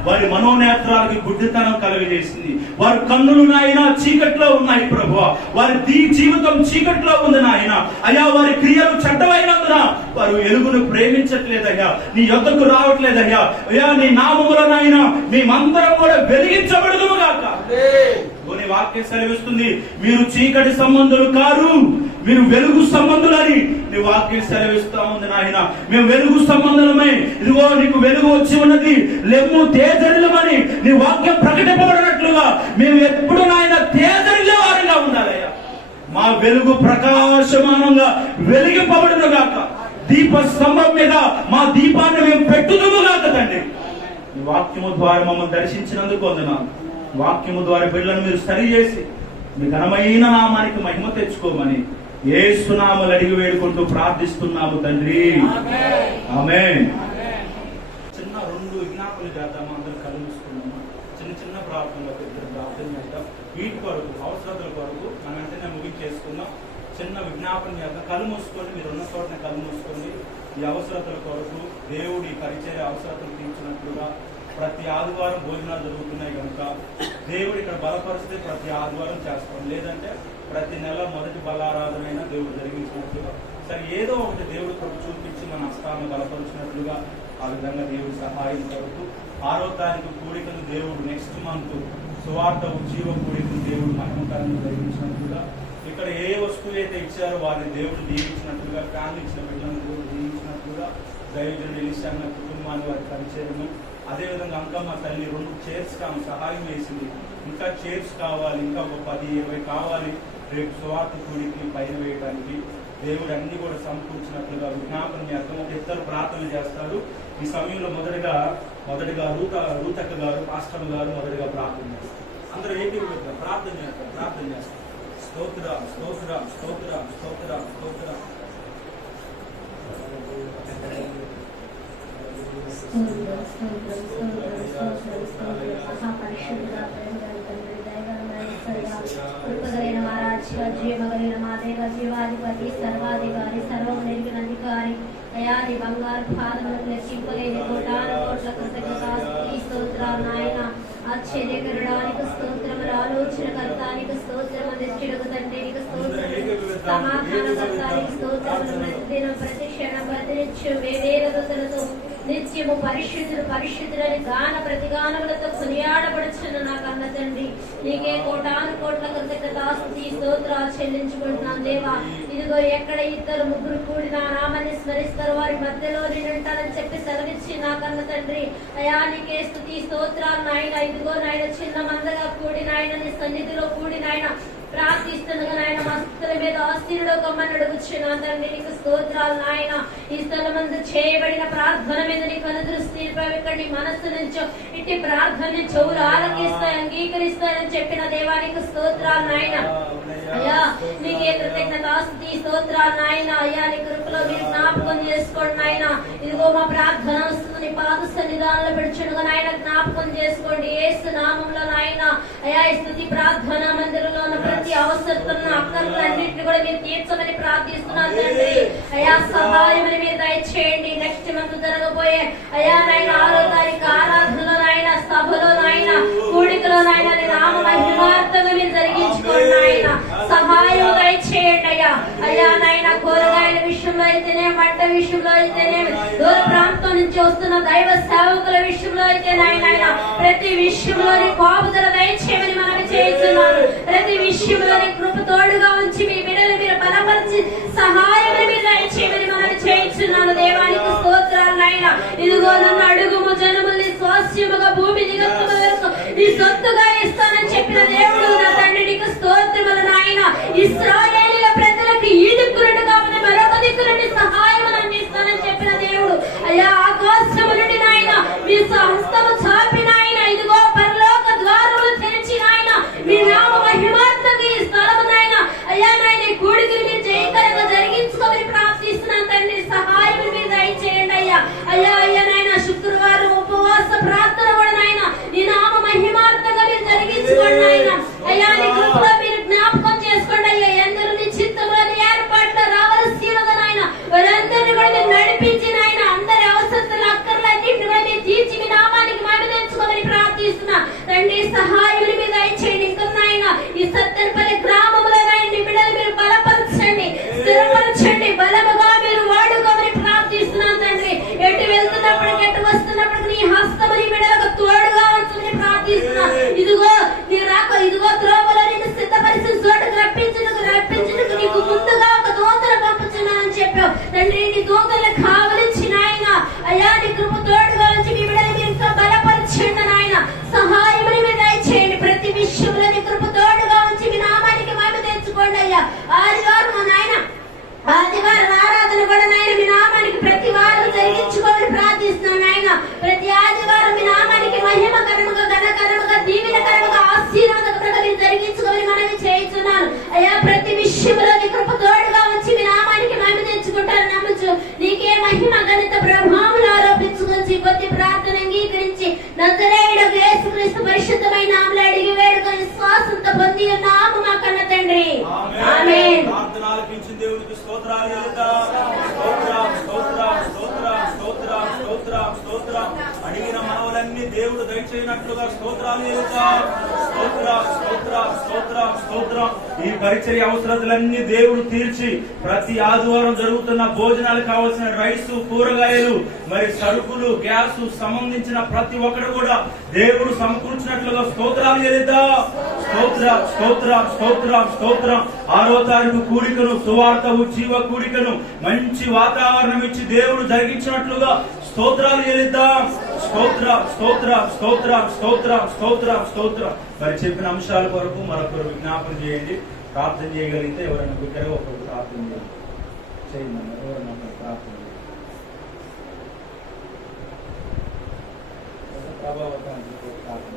వారి మనోనేత్రాలకి గుడ్డితనం కలుగజేసింది. వారి కన్నులు నాయన చీకట్లో ఉన్నాయి ప్రభువా. వారి జీవితం చీకట్లో ఉంది నాయన. అయా వారి క్రియలు చెడ్డమైనందున వారు వెలుగును ప్రేమించట్లేదయ్యా, నీ యొద్దకు రావట్లేదయ్యా. అయ్యా నీ నామములో నాయన మేమందరం కూడా వెలిగించబడదుము గాక. నీ వాక్యం సెలవిస్తుంది, మీరు చీకటి సంబంధులు కారు, మీరు వెలుగు సంబంధులని నీ వాక్యం సెలవిస్తా ఉంది నాయన. మేము వెలుగు సంబంధులమే, ఇదిగో నీకు వెలుగు వచ్చి ఉన్నది, లెమ్ము తేజరిల్లమని నీ వాక్యం ప్రకటింపబడినట్లుగా మేము ఎప్పుడు నాయన తేజరిల్లే వారిగా ఉండాలయ్యా. మా వెలుగు ప్రకాశమానంగా వెలిగింపబడును గాక. దీప స్తంభం మీద మా దీపాన్ని మేము పెట్టుదుము గాక తండ్రి. ఈ వాక్యము ద్వారా మమ్మల్ని దర్శించినందుకు వందనాలు. వాక్యము ద్వారా బిడ్డలను మీరు సరి చేసి మీ ఘనమైన నామానికి మహిమ తెచ్చుకోమని యేసు నామములో అడిగి వేడుకుంటూ ప్రార్థిస్తున్నాము తండ్రి, ఆమేన్. చిన్న 2 విజ్ఞాపనలు చేద్దాము. అందరూ కళ్ళు మూసుకున్నాము. చిన్న ప్రార్థనలు, ఇద్దరు ప్రార్థన చేద్దాం. వీటి కొరకు, అవసరతల కొరకు మనం వెంటనే ముగించేసుకుందాం. చిన్న విజ్ఞాపన చేద్దాం. కళ్ళు మూసుకోండి, మీరు ఉన్న చోటనే కళ్ళు మూసుకోండి. ఈ అవసరతల కొరకు దేవుడి పరిచర్య అవసరతలు తీర్చినట్లుగా ప్రతి ఆదివారం భోజనాలు జరుగుతున్నాయి కనుక దేవుడు ఇక్కడ బలపరిస్తే ప్రతి ఆదివారం చేస్తాం, లేదంటే ప్రతి నెల మొదటి బలారాధనైనా దేవుడు జరిగించినట్లుగా సరే ఏదో ఒకటి దేవుడు కొరకు చూపించి మన హస్తాన్ని బలపరిచినట్లుగా ఆ విధంగా దేవుడి సహాయం కొరకు 6వ తారీఖు కూడికను దేవుడు నెక్స్ట్ మంత్ సువార్త ఉజ్జీవ కూడికను దేవుడు మహిమకరంగా జరిగించినట్లుగా ఇక్కడ ఏ వస్తువు అయితే ఇచ్చారో వారిని దేవుడు దీవించినట్లుగా, ఫ్యామిలీ ఇచ్చిన బిడ్డలను దేవుడు దీవించినట్లుగా దైవజనుడు ఎలీషా అన్న కుటుంబాన్ని వారి పరిచయము. అదేవిధంగా అంకమ్మ తల్లి 2 చైర్స్ ఆమె సహాయం వేసింది. ఇంకా చైర్స్ కావాలి, ఇంకా ఒక 10-20 కావాలి రేపు సువార్త కూడికి పైన వేయడానికి. దేవుడు అన్ని కూడా సమకూర్చినట్లుగా విజ్ఞాపన చేస్తాం. ఒక ఇద్దరు ప్రార్థన చేస్తారు. ఈ సమయంలో మొదటిగా రూతక్క గారు, పాస్టర్ గారు మొదటిగా ప్రార్థన చేస్తారు. అందరూ ఏకీభవిగా ప్రార్థన చేస్తారు. స్తోత్రం స్తోత్రం స్తోత్రం స్తోత్రం స్తోత్రం. కృపగలిగిన మా రాజ్య జీవగలిగిన మా దేవ జీవాధిపతి సర్వాధికారి సర్వం నెరిగిన అధికారి అయా నీ బంగారు పాదములకు లెక్కింపలేని కోటాన కోట్ల కృతజ్ఞతాస్తుతి స్తోత్రాలు నాయన. ఆశ్చర్యకరుడానికి స్తోత్రములు, ఆలోచనకర్తానికి స్తోత్రము, నిత్యుడకు తండ్రికి స్తోత్రము, సమాధానకర్తానికి స్తోత్రములు. ప్రతిదినం ప్రతి క్షణం ప్రతినిత్యం వేవేల దూతలతో నిత్యము పరిశుద్ధులని గాన ప్రతిగానములతో కొనియాడబడుచున్న నా కన్న తండ్రి, నీకే కోటాను కోట్ల కృతజ్ఞతాస్తుతి స్తోత్రాలు చెల్లించుకుంటున్నాం దేవా. ఇదిగో ఎక్కడ 2-3 కూడి నా నామాన్ని స్మరిస్తారు వారి మధ్యలో నేనుంటానని చెప్పి సెలవిచ్చి నా కన్న తండ్రి అయా నీకే స్తుతి స్తోత్రాలు నాయన. ఇదిగో నాయన చిన్న మందగా కూడి నాయన నీ సన్నిధిలో కూడి నాయన ప్రార్థిస్తుండగా నాయన మస్తుల మీద ఆశీనుడు కమ్మని అడుగుచున్నాను తండ్రి. నీకు స్తోత్రాలు నాయన. ఈ స్థలమందు చేయబడిన ప్రార్థన మీద నీకు అనుదృష్టి ఇక్కడ నీ మనస్సు నుంచో ఇట్టి ప్రార్థనని చెవులు ఆలకిస్తాయి, అంగీకరిస్తాయని చెప్పిన దేవానికి స్తోత్రాలు నాయన. అయ్యా నీకే కృతజ్ఞతాస్తుతి స్తోత్రాలు నాయన. అయ్యా నీ కృపలో మీరు జ్ఞాపకం చేసుకోండి నాయన. ఇదిగో మా ప్రార్థన వస్తుంది పాద సన్నిధానంలో పెడుచుడుగా నాయన జ్ఞాపకం చేసుకోండి యేసు నామంలో నాయన. అయ్యా ఈ స్తుతి ప్రార్థన మందిరంలో ఉన్న ప్రతి అవసరతలను అక్కర్లన్నింటినీ కూడా మీరు తీర్చమని ప్రార్థిస్తున్నాను తండ్రి. అయ్యా సహాయం మీరు దయచేయండి. నెక్స్ట్ మంత్ జరగబోయే అయ్యా నాయన 6వ తారీఖు ఆరాధనలో నాయన, సభలో నాయన, కూడికలో నాయన నీ నామ మహిమార్థంగా మీరు జరిగించుకోండి నాయన. సహాయం దయచేయండి అయ్యా. అయ్యా నాయన కూరగాయల విషయంలో అయితేనే, వంట విషయంలో అయితేనే, దూర ప్రాంతం నుంచి వస్తున్న దైవ సేవకుల విషయంలో అయితే నాయన ప్రతి విషయంలోని కాపుదల దయచేయమని మనం చేస్తున్నాను. ప్రతి విషయంలోని కృప తోడుగా ఉంచి మీ బిడ్డలు మీరు బలపరిచి సహాయం మీరు దయచేయమని మనం చేయించున్నాను. దేవానికి స్తోత్రాలు నాయన. ఇదిగో నన్ను అడుగుము జనముల్ని స్వాస్యముగా భూమి దిగత్తుల వరకు నీ సొత్తుగా ఇస్తానని చెప్పిన దేవుడు నా తండ్రి నీకు స్తోత్రములు నాయన. ఇశ్రాయేలీయుల ప్రజలకు ఈ దిక్కు నుండి కావాలి మరొక దిక్కు నుండి సహాయం అందిస్తానని చెప్పిన దేవుడు. అయ్యా ఆకాశము నుండి నాయన మీ హస్తము చాపి నాయన ఇదిగో పరలోక ద్వారములు తెరిచి నాయన మీ నామ మహిమార్థంగా ఈ స్థలము నాయన అయ్యా నాయన కూడికి మీరు జయకరంగా జరిగించుకోమని ప్రార్థిస్తున్నాను తండ్రి. సహాయం మీరు దయచేయండి అయ్యా. అయ్యా అయ్యా నాయన శుక్రవారం ఉపవాస ప్రార్థన కూడా నాయన నీ నామ మహిమార్థంగా మీరు జరిగించుకోండి నాయన. అయ్యా నీ కృపలో మీరు జ్ఞాపకం చేసుకోండి అయ్యా. ఎందరూ నీ చిత్తంలోని ఏర్పాట్లు రావాల్సినది నాయన వారందరినీ కూడా మీరు నడిపించి నాయన అందరి అవసరతలు అక్కర్లన్నింటినీ కూడా మీరు తీర్చి మీ నామానికి మహిమ తెచ్చుకోమని ప్రార్థిస్తున్నా తండ్రి. సహాయం మీరు దయచేయండి. ఇంకా నాయన ఈ సత్తెనపల్లి గ్రామంలో నాయన నీ బిడ్డలు మీరు బలపరచండి, స్థిరపరచండి, బలముగా మీరు వాడుకోమని ప్రార్థిస్తున్నాను తండ్రి. ఎటు వెళ్తున్నప్పటికి ఎటు వస్తున్నప్పటికి నీ హస్తము నీ బిడ్డలకు తోడుగా ఉంచమని ప్రార్థిస్తున్నా. ఇదిగో నీ రాక ఇదిగో త్రోవలో నిన్ను సిద్ధపరిచిన చోటుకు రప్పించుటకు నీకు ముందుగా ఒక దూతను పంపుతున్నానని చెప్పావు తండ్రి. నీ దూతలు కావలించి నాయన అయ్యా నీ కృప తోడుగా ఉంచి మీ బిడ్డలు మీరు ఇంకా బలపరచండి నాయన. సహాయం మీరు దయచేయండి. ప్రతి విషయంలో నీ కృప తోడుగా ఉంచి మీ నామానికి మహిమ తెచ్చుకోండి అయ్యా. ఆదివారం మా నాయన ఆదివారం ఆరాధన కూడా నాయన మీ నామానికి ప్రతి వారం జరిగించుకోవాలని ప్రార్థిస్తున్నాను నాయన. ప్రతి ఆదివారం మీ నామానికి మహిమకరముగా ఘనకరముగా దీవెనకరముగా ఆశీర్వాదకరంగా మీరు జరిగించుకోవాలని మనవి చేయించున్నాను అయ్యా. ప్రతి విషయంలో నీ కృప తోడుగా వచ్చి మీ నామానికి మహిమ తెచ్చుకుంటాను నమ్మచ్చు. నీకే మహిమ గణిత ప్రభావాలు ఆరోపించుకొని కొద్ది ప్రార్థన అంగీకరించి నజరేయుడగు యేసుక్రీస్తు పరిశుద్ధమైన నామములో అడిగి వేడుకొని విశ్వాసంతో పొంది ఉన్నాము మా కన్న తండ్రి. ఆమేన్. దేవుడికి స్తోత్రాలు చెల్లిద్దాం. స్తోత్రం స్తోత్రం స్తోత్రం స్తోత్రం స్తోత్రం స్తోత్రం. అడిగిన మనవులన్నీ దేవుడు దయచేయనట్లుగా స్తోత్రాలు చెల్లిద్దాం. స్తోత్రం స్తోత్రం స్తోత్రం స్తోత్రం. ఈ పరిచర్య అవసరతలన్నీ దేవుడు తీర్చి ప్రతి ఆదివారం జరుగుతున్న భోజనాలకు కావాల్సిన రైసు, కూరగాయలు, మరి సరుకులు, గ్యాస్ సంబంధించిన ప్రతి ఒక్కరు కూడా దేవుడు సమకూర్చినట్లుగా స్తోత్రాలు చెల్లిద్దాం. స్తోత్రం స్తోత్రం స్తోత్రం స్తోత్రం. 6వ తారీఖు కూడికను, సువార్తవు జీవ కూడికను మంచి వాతావరణం ఇచ్చి దేవుడు జరిగించినట్లుగా స్తోత్రాలు చెల్లిద్దాం. స్తోత్రం స్తోత్రం స్తోత్రం స్తోత్రం స్తోత్రం స్తోత్రం. మరి చెప్పిన అంశాల కొరకు మరొకరు విజ్ఞాపన చేయండి. ప్రార్థన చేయగలిగితే ఎవరైనా బిగ్గరగా ఒకరు ప్రార్థన చేయండి. ఎవరైనా ప్రార్థన చేయండి. ప్రభావతాన్ని ప్రార్థన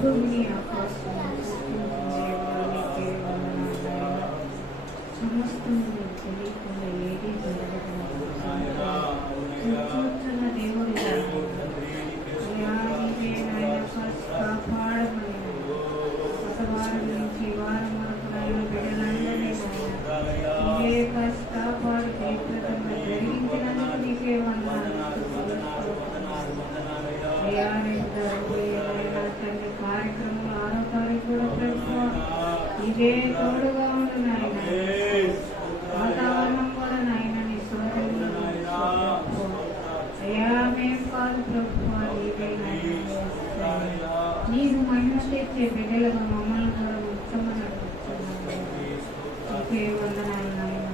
భూమిని ఆకాశాన్ని సృష్టించే సమస్తం తెలియకుండా ఏది జరగదు. చూస్తున్న దేవుడు కాపాడమని వారం నుంచి వారం వరకు నాయన బిడ్డలందరినీ ఇదే కాపాడు జయప్రదంగా జరిగించినందుకు నీకే వందనాలు. తండ్రి కార్యక్రమం 6వ తారీఖు కూడా ప్రభువా ఇదే తోడుగా ఉంది నాయన. వాతావరణం కూడా నాయన నీ సోదరులు అయ్యా మేము కాదు ప్రభువా ఇదే నీకు మహిమ తెచ్చే బిడ్డలుగా మమ్మల్ని కూడా ఉత్తమని అడుగుతున్నాను. నీకే వందనాలు నాయన.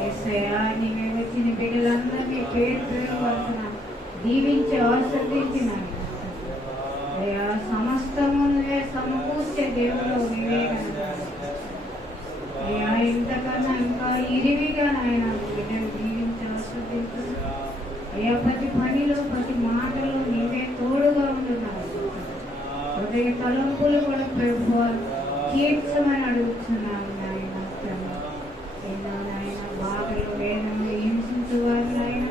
యేసయ్యా నీవే వచ్చి నీ బిడ్డలందరినీ పేరు పేరు వలన దీవించి ఆశీర్వదించినారు అయ్యా. సమస్తము నువ్వే సమకూర్చే దేవుడు నీవే కదా అయ్యా. ఇంతకన్నా ఇంకా ఇరివిగా నాయన బిడ్డను దీవించి ఆశీర్వదించు అయ్యా. ప్రతి పనిలో ప్రతి మాటలో నీవే తోడుగా ఉంటున్నావు. హృదయ తలంపులు కూడా ప్రభు తీర్చమని అడుగుతున్నాను నాయన. నాయన బాధలు వేదనలు హింసించు వారు నాయన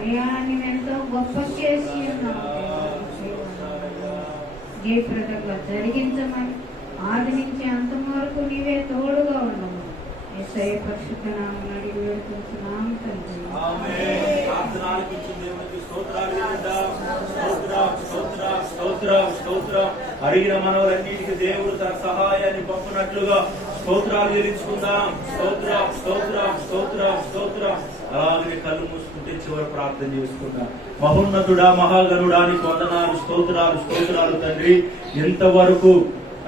అయ్యా నువ్వెంతో గొప్ప చేసి ఉన్నావు. జయప్రదగా జరిగించమని ఆది నుంచి అంతం వరకు నీవే తోడుగా ఉండవు. యేసయ్య పరిశుద్ధ నామమున అడిగి వేడుకుంటున్నాము తండ్రి. అడిగిన మనవలన్నిటికీ దేవుడు తన సహాయాన్ని పంపినట్లుగా స్తోత్రాలు చెల్లించుకుందాం. స్తోత్రం స్తోత్రం స్తోత్రం స్తోత్రం. అలాగే కళ్ళు మూసుకుంటే చివరి ప్రార్థన చేసుకుందాం. మహోన్నతుడా మహాగణుడా నీకు వందనాలు స్తోత్రాలు స్తోత్రాలు తండ్రి. ఎంతవరకు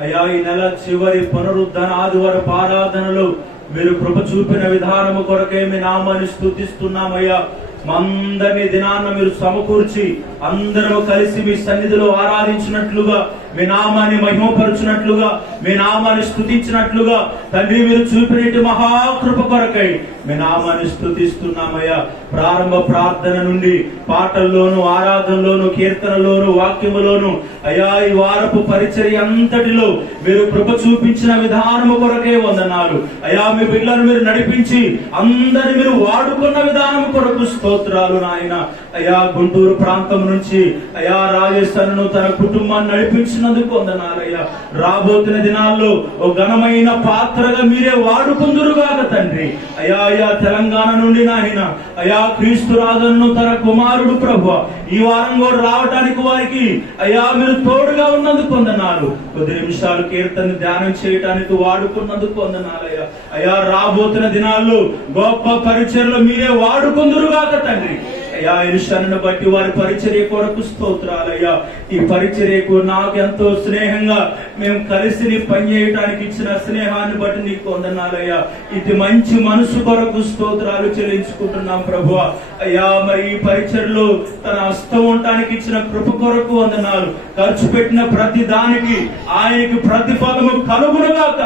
అయ్యా ఈ నెల చివరి పునరుద్ధరణ ఆదివారపు ఆరాధనలో మీరు కృప చూపిన విధానము కొరకే మీ నామాన్ని స్తుతిస్తున్నామయ్యా. మందరి దినాన్న మీరు సమకూర్చి అందరూ కలిసి మీ సన్నిధిలో ఆరాధించినట్లుగా, మీ నామాన్ని మహిమపరచునట్లుగా, మీ నామాన్ని స్తుతించినట్లుగా తండ్రి మీరు చూపినట్టు మహాకృప కొరకై మీ నామాన్ని స్తుతిస్తున్నామయ్యా. ప్రారంభ ప్రార్థన నుండి పాటల్లోను ఆరాధనలోను కీర్తనలోను వాక్యములోను అయ్యా ఈ వారపు పరిచర్య అంతటిలో మీరు కృప చూపించిన విధానము కొరకే వందనాలు అయ్యా. మీ బిడ్డలను మీరు నడిపించి అందరిని మీరు వాడుకున్న విధానం కొరకు స్తోత్రాలు నాయన. అయ్యా గుంటూరు ప్రాంతం నుంచి అయ్యా రాజేశ్వరను తన కుటుంబాన్ని నడిపించినందుకు వందనాలయ్యా. రాబోతున్న దినాల్లో ఓ ఘనమైన పాత్రగా మీరే వాడుకుందురుగాక తండ్రి. అయ్యా అయ్యా తెలంగాణ నుండి నాయన అయ్యా క్రీస్తు రాజును తన కుమారుడు ప్రభు ఈ వారం కూడా రావడానికి వారికి అయ్యా మీరు తోడుగా ఉన్నందుకు వందనాలు. కొద్ది నిమిషాలు కీర్తన ధ్యానం చేయడానికి వాడుకున్నందుకు వందనాలయ్యా. అయ్యా రాబోతున్న దినాల్లో గొప్ప పరిచర్యలు మీరే వాడుకుందురుగాక తండ్రి. అయ్యా ఇరుషను బట్టి వారి పరిచర్య కొరకు స్తోత్రాలయ్యా. ఈ పరిచర్యకు నాకు ఎంతో స్నేహంగా మేము కలిసి పనిచేయడానికి ఇచ్చిన స్నేహాన్ని బట్టి నీకు వందనాలయ్యా. ఇది మంచి మనసు కొరకు స్తోత్రాలు చెల్లించుకుంటున్నాం ప్రభువా. అయ్యా మరి ఈ పరిచర్యలో తన హస్తం ఉండటానికి ఇచ్చిన కృప కొరకు వందనాలు. ఖర్చు పెట్టిన ప్రతి దానికి ఆయనకి ప్రతిఫలము కలుగునుగాక.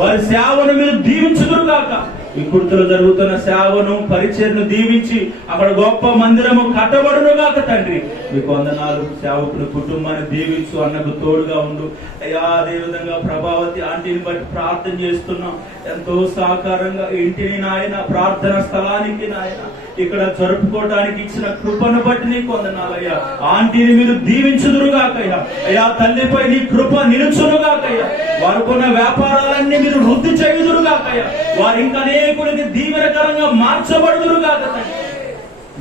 వారి సేవను మీరు దీవించుదురుగాక. ఈ కుర్తలో జరుగుతున్న సేవను పరిచర్ను దీవించి అక్కడ గొప్ప మందిరము కట్టబడునుగాక తండ్రి. మీకు వందనాలు. సేవకుల కుటుంబాన్ని దీవించు, అన్నకు తోడుగా ఉండు అయ్యా. అదే విధంగా ప్రభావతి ఆంటీని బట్టి ప్రార్థన చేస్తున్నాం. ఎంతో సహకారంగా ఇంటిని నాయన ప్రార్థన స్థలానికి నాయన ఇక్కడ జరుపుకోవడానికి ఇచ్చిన కృపను బట్టి నీకు వందనాలయ్యా. ఆంటీని మీరు దీవించుదురుగాకయ్యా. అయ్యా తల్లిపై నీ కృప నిలుచునుగాకయ్యా. వారికున్న వ్యాపారాలన్నీ మీరు వృద్ధి చేయుదురుగాకయ్యా. వారు ఇంకా అనేకులకి దీవెనకరంగా మార్చబడుదురుగాక తండ్రి.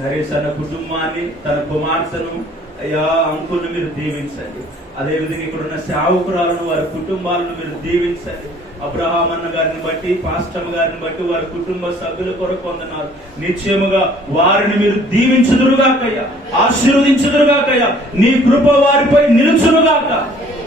నరేష్ అన్న కుటుంబాన్ని తన కుమార్తెను అయ్యా అంకుల్ని మీరు దీవించండి. అదే విధంగా ఇక్కడ ఉన్న సేవకురాలను వారి కుటుంబాలను మీరు దీవించండి. అబ్రహాం అన్న గారిని బట్టి పాస్టమ్ గారిని బట్టి వారి కుటుంబ సభ్యుల కొరకు వందనాలు. నిశ్చయముగా వారిని మీరు దీవించుదురుగాకయ్యా, ఆశీర్వదించుదురుగాకయ్యా. నీ కృప వారిపై నిలుచునుగాక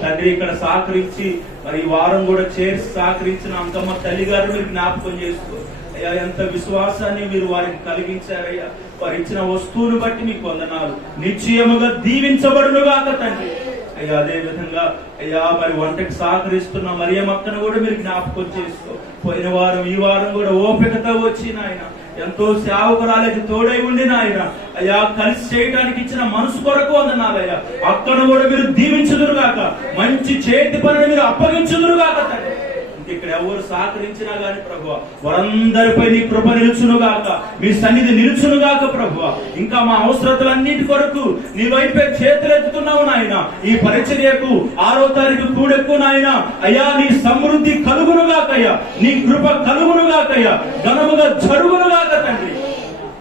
తండ్రి. ఇక్కడ సహకరించి మరి ఈ వారం కూడా చేర్చి సహకరించిన అంకమ్మ తల్లి గారు మీరు జ్ఞాపకం చేసుకో అయ్యా. ఎంత విశ్వాసాన్ని మీరు వారికి కలిగించారయ్యా. వారు ఇచ్చిన వస్తువును బట్టి మీకు వందనాలు. నిశ్చయముగా దీవించబడునుగాక తండ్రి. అయ్యా అదే విధంగా అయ్యా మరి వంటకి సహకరిస్తున్న మరియమ్మక్కను కూడా మీరు జ్ఞాపకం చేసుకో. పోయిన వారం ఈ వారం కూడా ఓపికతో వచ్చి నాయన ఎంతో సేవకురాలకి తోడై ఉండి నాయన అయ్యా కలిసి చేయడానికి ఇచ్చిన మనసు కొరకు వందనాలయ్యా. అక్కను కూడా మీరు దీవించుదురుగాక. మంచి చేతి పనిని మీరు అప్పగించుదురుగాక తండ్రి. ఇక్కడ ఎవరు సహకరించినా గాని ప్రభువా వారందరిపై నీ కృప నిలుచునుగాక, మీ సన్నిధి నిలుచునుగాక ప్రభువా. ఇంకా మా అవసరతలన్నిటి కొరకు నీ వైపే చేతులెత్తుతున్నావు నాయన. ఈ పరిచర్యకు 6వ తారీఖు కూడెక్కు నాయన అయ్యా. నీ సమృద్ధి కలుగునుగాకయ్యా, నీ కృప కలుగునుగాకయ్యా, ఘనముగా జరుగునుగాక తండ్రి.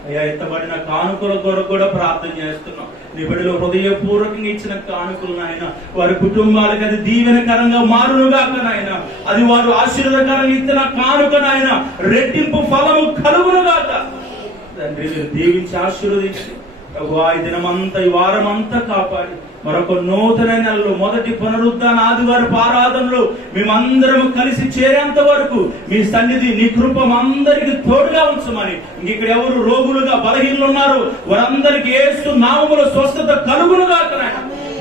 అయ్యా ఎత్తబడిన కానుకల కొరకు కూడా ప్రార్థన చేస్తున్నాం. నీ బిడ్డలు హృదయపూర్వకంగా ఇచ్చిన కానుకలు నాయన వారి కుటుంబాలకు అది దీవెనకరంగా మారునుగాక నాయన. అది వారు ఆశీర్వాదకరంగా ఇచ్చిన కానుక నాయన రెట్టింపు ఫలము కలుగునుగాక తండ్రి. మీరు దీవించి ఆశీర్వదించి ప్రభువా ఈ దినమంతా ఈ వారమంతా కాపాడి మరొక నూతన నెలలో మొదటి పునరుద్ధాన ఆదివారపు ఆరాధనలో మేమందరం కలిసి చేరేంత వరకు మీ సన్నిధి నీ కృప అందరికి తోడుగా ఉంచమని ఇక్కడ ఎవరు రోగులుగా బలహీనలు ఉన్నారో వారందరికీ యేసు నామములో స్వస్థత కలుగునుగాక,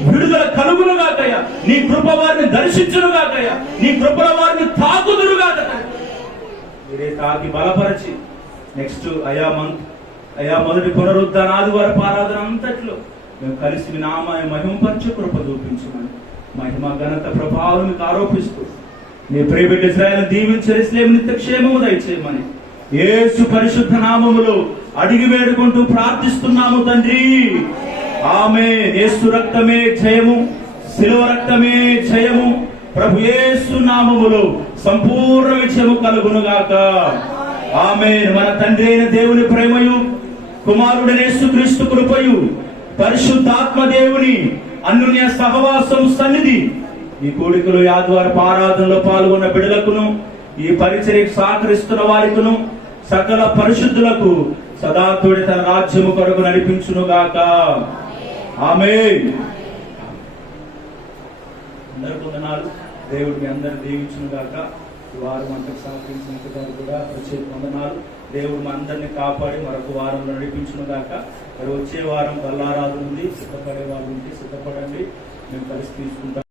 విడుదల కలుగునుగాకయ్యా. నీ కృప వారిని దర్శించునుగాకయ్యా. నీ కృపల వారిని తాకుదురుగాక. మీరే తాకి బలపరచి నెక్స్ట్ అయా మొదటి పునరుద్ధాన ఆదివారపు ఆరాధన అంతట్లో మేము కలిసి మీ నామాన్ని మహిమపరచు కృప చూపించమని మహిమ ఘనత ప్రభావం మీకు ఆరోపిస్తూ నీ ప్రియబిడ్డ ఇశ్రాయేలును దీవించి యెరూషలేము నిత్య క్షేమము దయచేయమని యేసు పరిశుద్ధ నామములో అడిగి వేడుకుంటూ ప్రార్థిస్తున్నాము తండ్రి. ఆమేన్. యేసు రక్తమే జయము, శిలువ రక్తమే జయము. ప్రభు యేసు నామములో సంపూర్ణ విజయము కలుగునుగాక. ఆమేన్. మన తండ్రి అయిన దేవుని ప్రేమయు, కుమారుడైన యేసుక్రీస్తు కృపయు, పరిశుద్ధాత్మ దేవుని అన్యోన్య సహవాసం సన్నిధి ఈ కూడికలు ఆదివారపు ఆరాధనలో పాల్గొన్న బిడ్డలకును ఈ పరిచర్యకు సహకరిస్తున్న వారికును సకల పరిశుద్ధులకు సదా తోడి తన రాజ్యము కొరకు నడిపించునుగాక. ఆమేన్. అందరికీ వందనాలు. దేవుడు మీ అందరు దీవించునుగాక. ఈ వారం అంతకు సహకరించిన కూడా ప్రత్యేక వందనాలు. దేవుడు మా అందరినీ కాపాడి మరొక వారంలో నడిపించునుగాక. మరి వచ్చే వారం బల్లారాధన ఉంది, సిద్ధపడే వాళ్ళు ఉంటే సిద్ధపడండి. మేము కలిసి తీసుకుంటాం.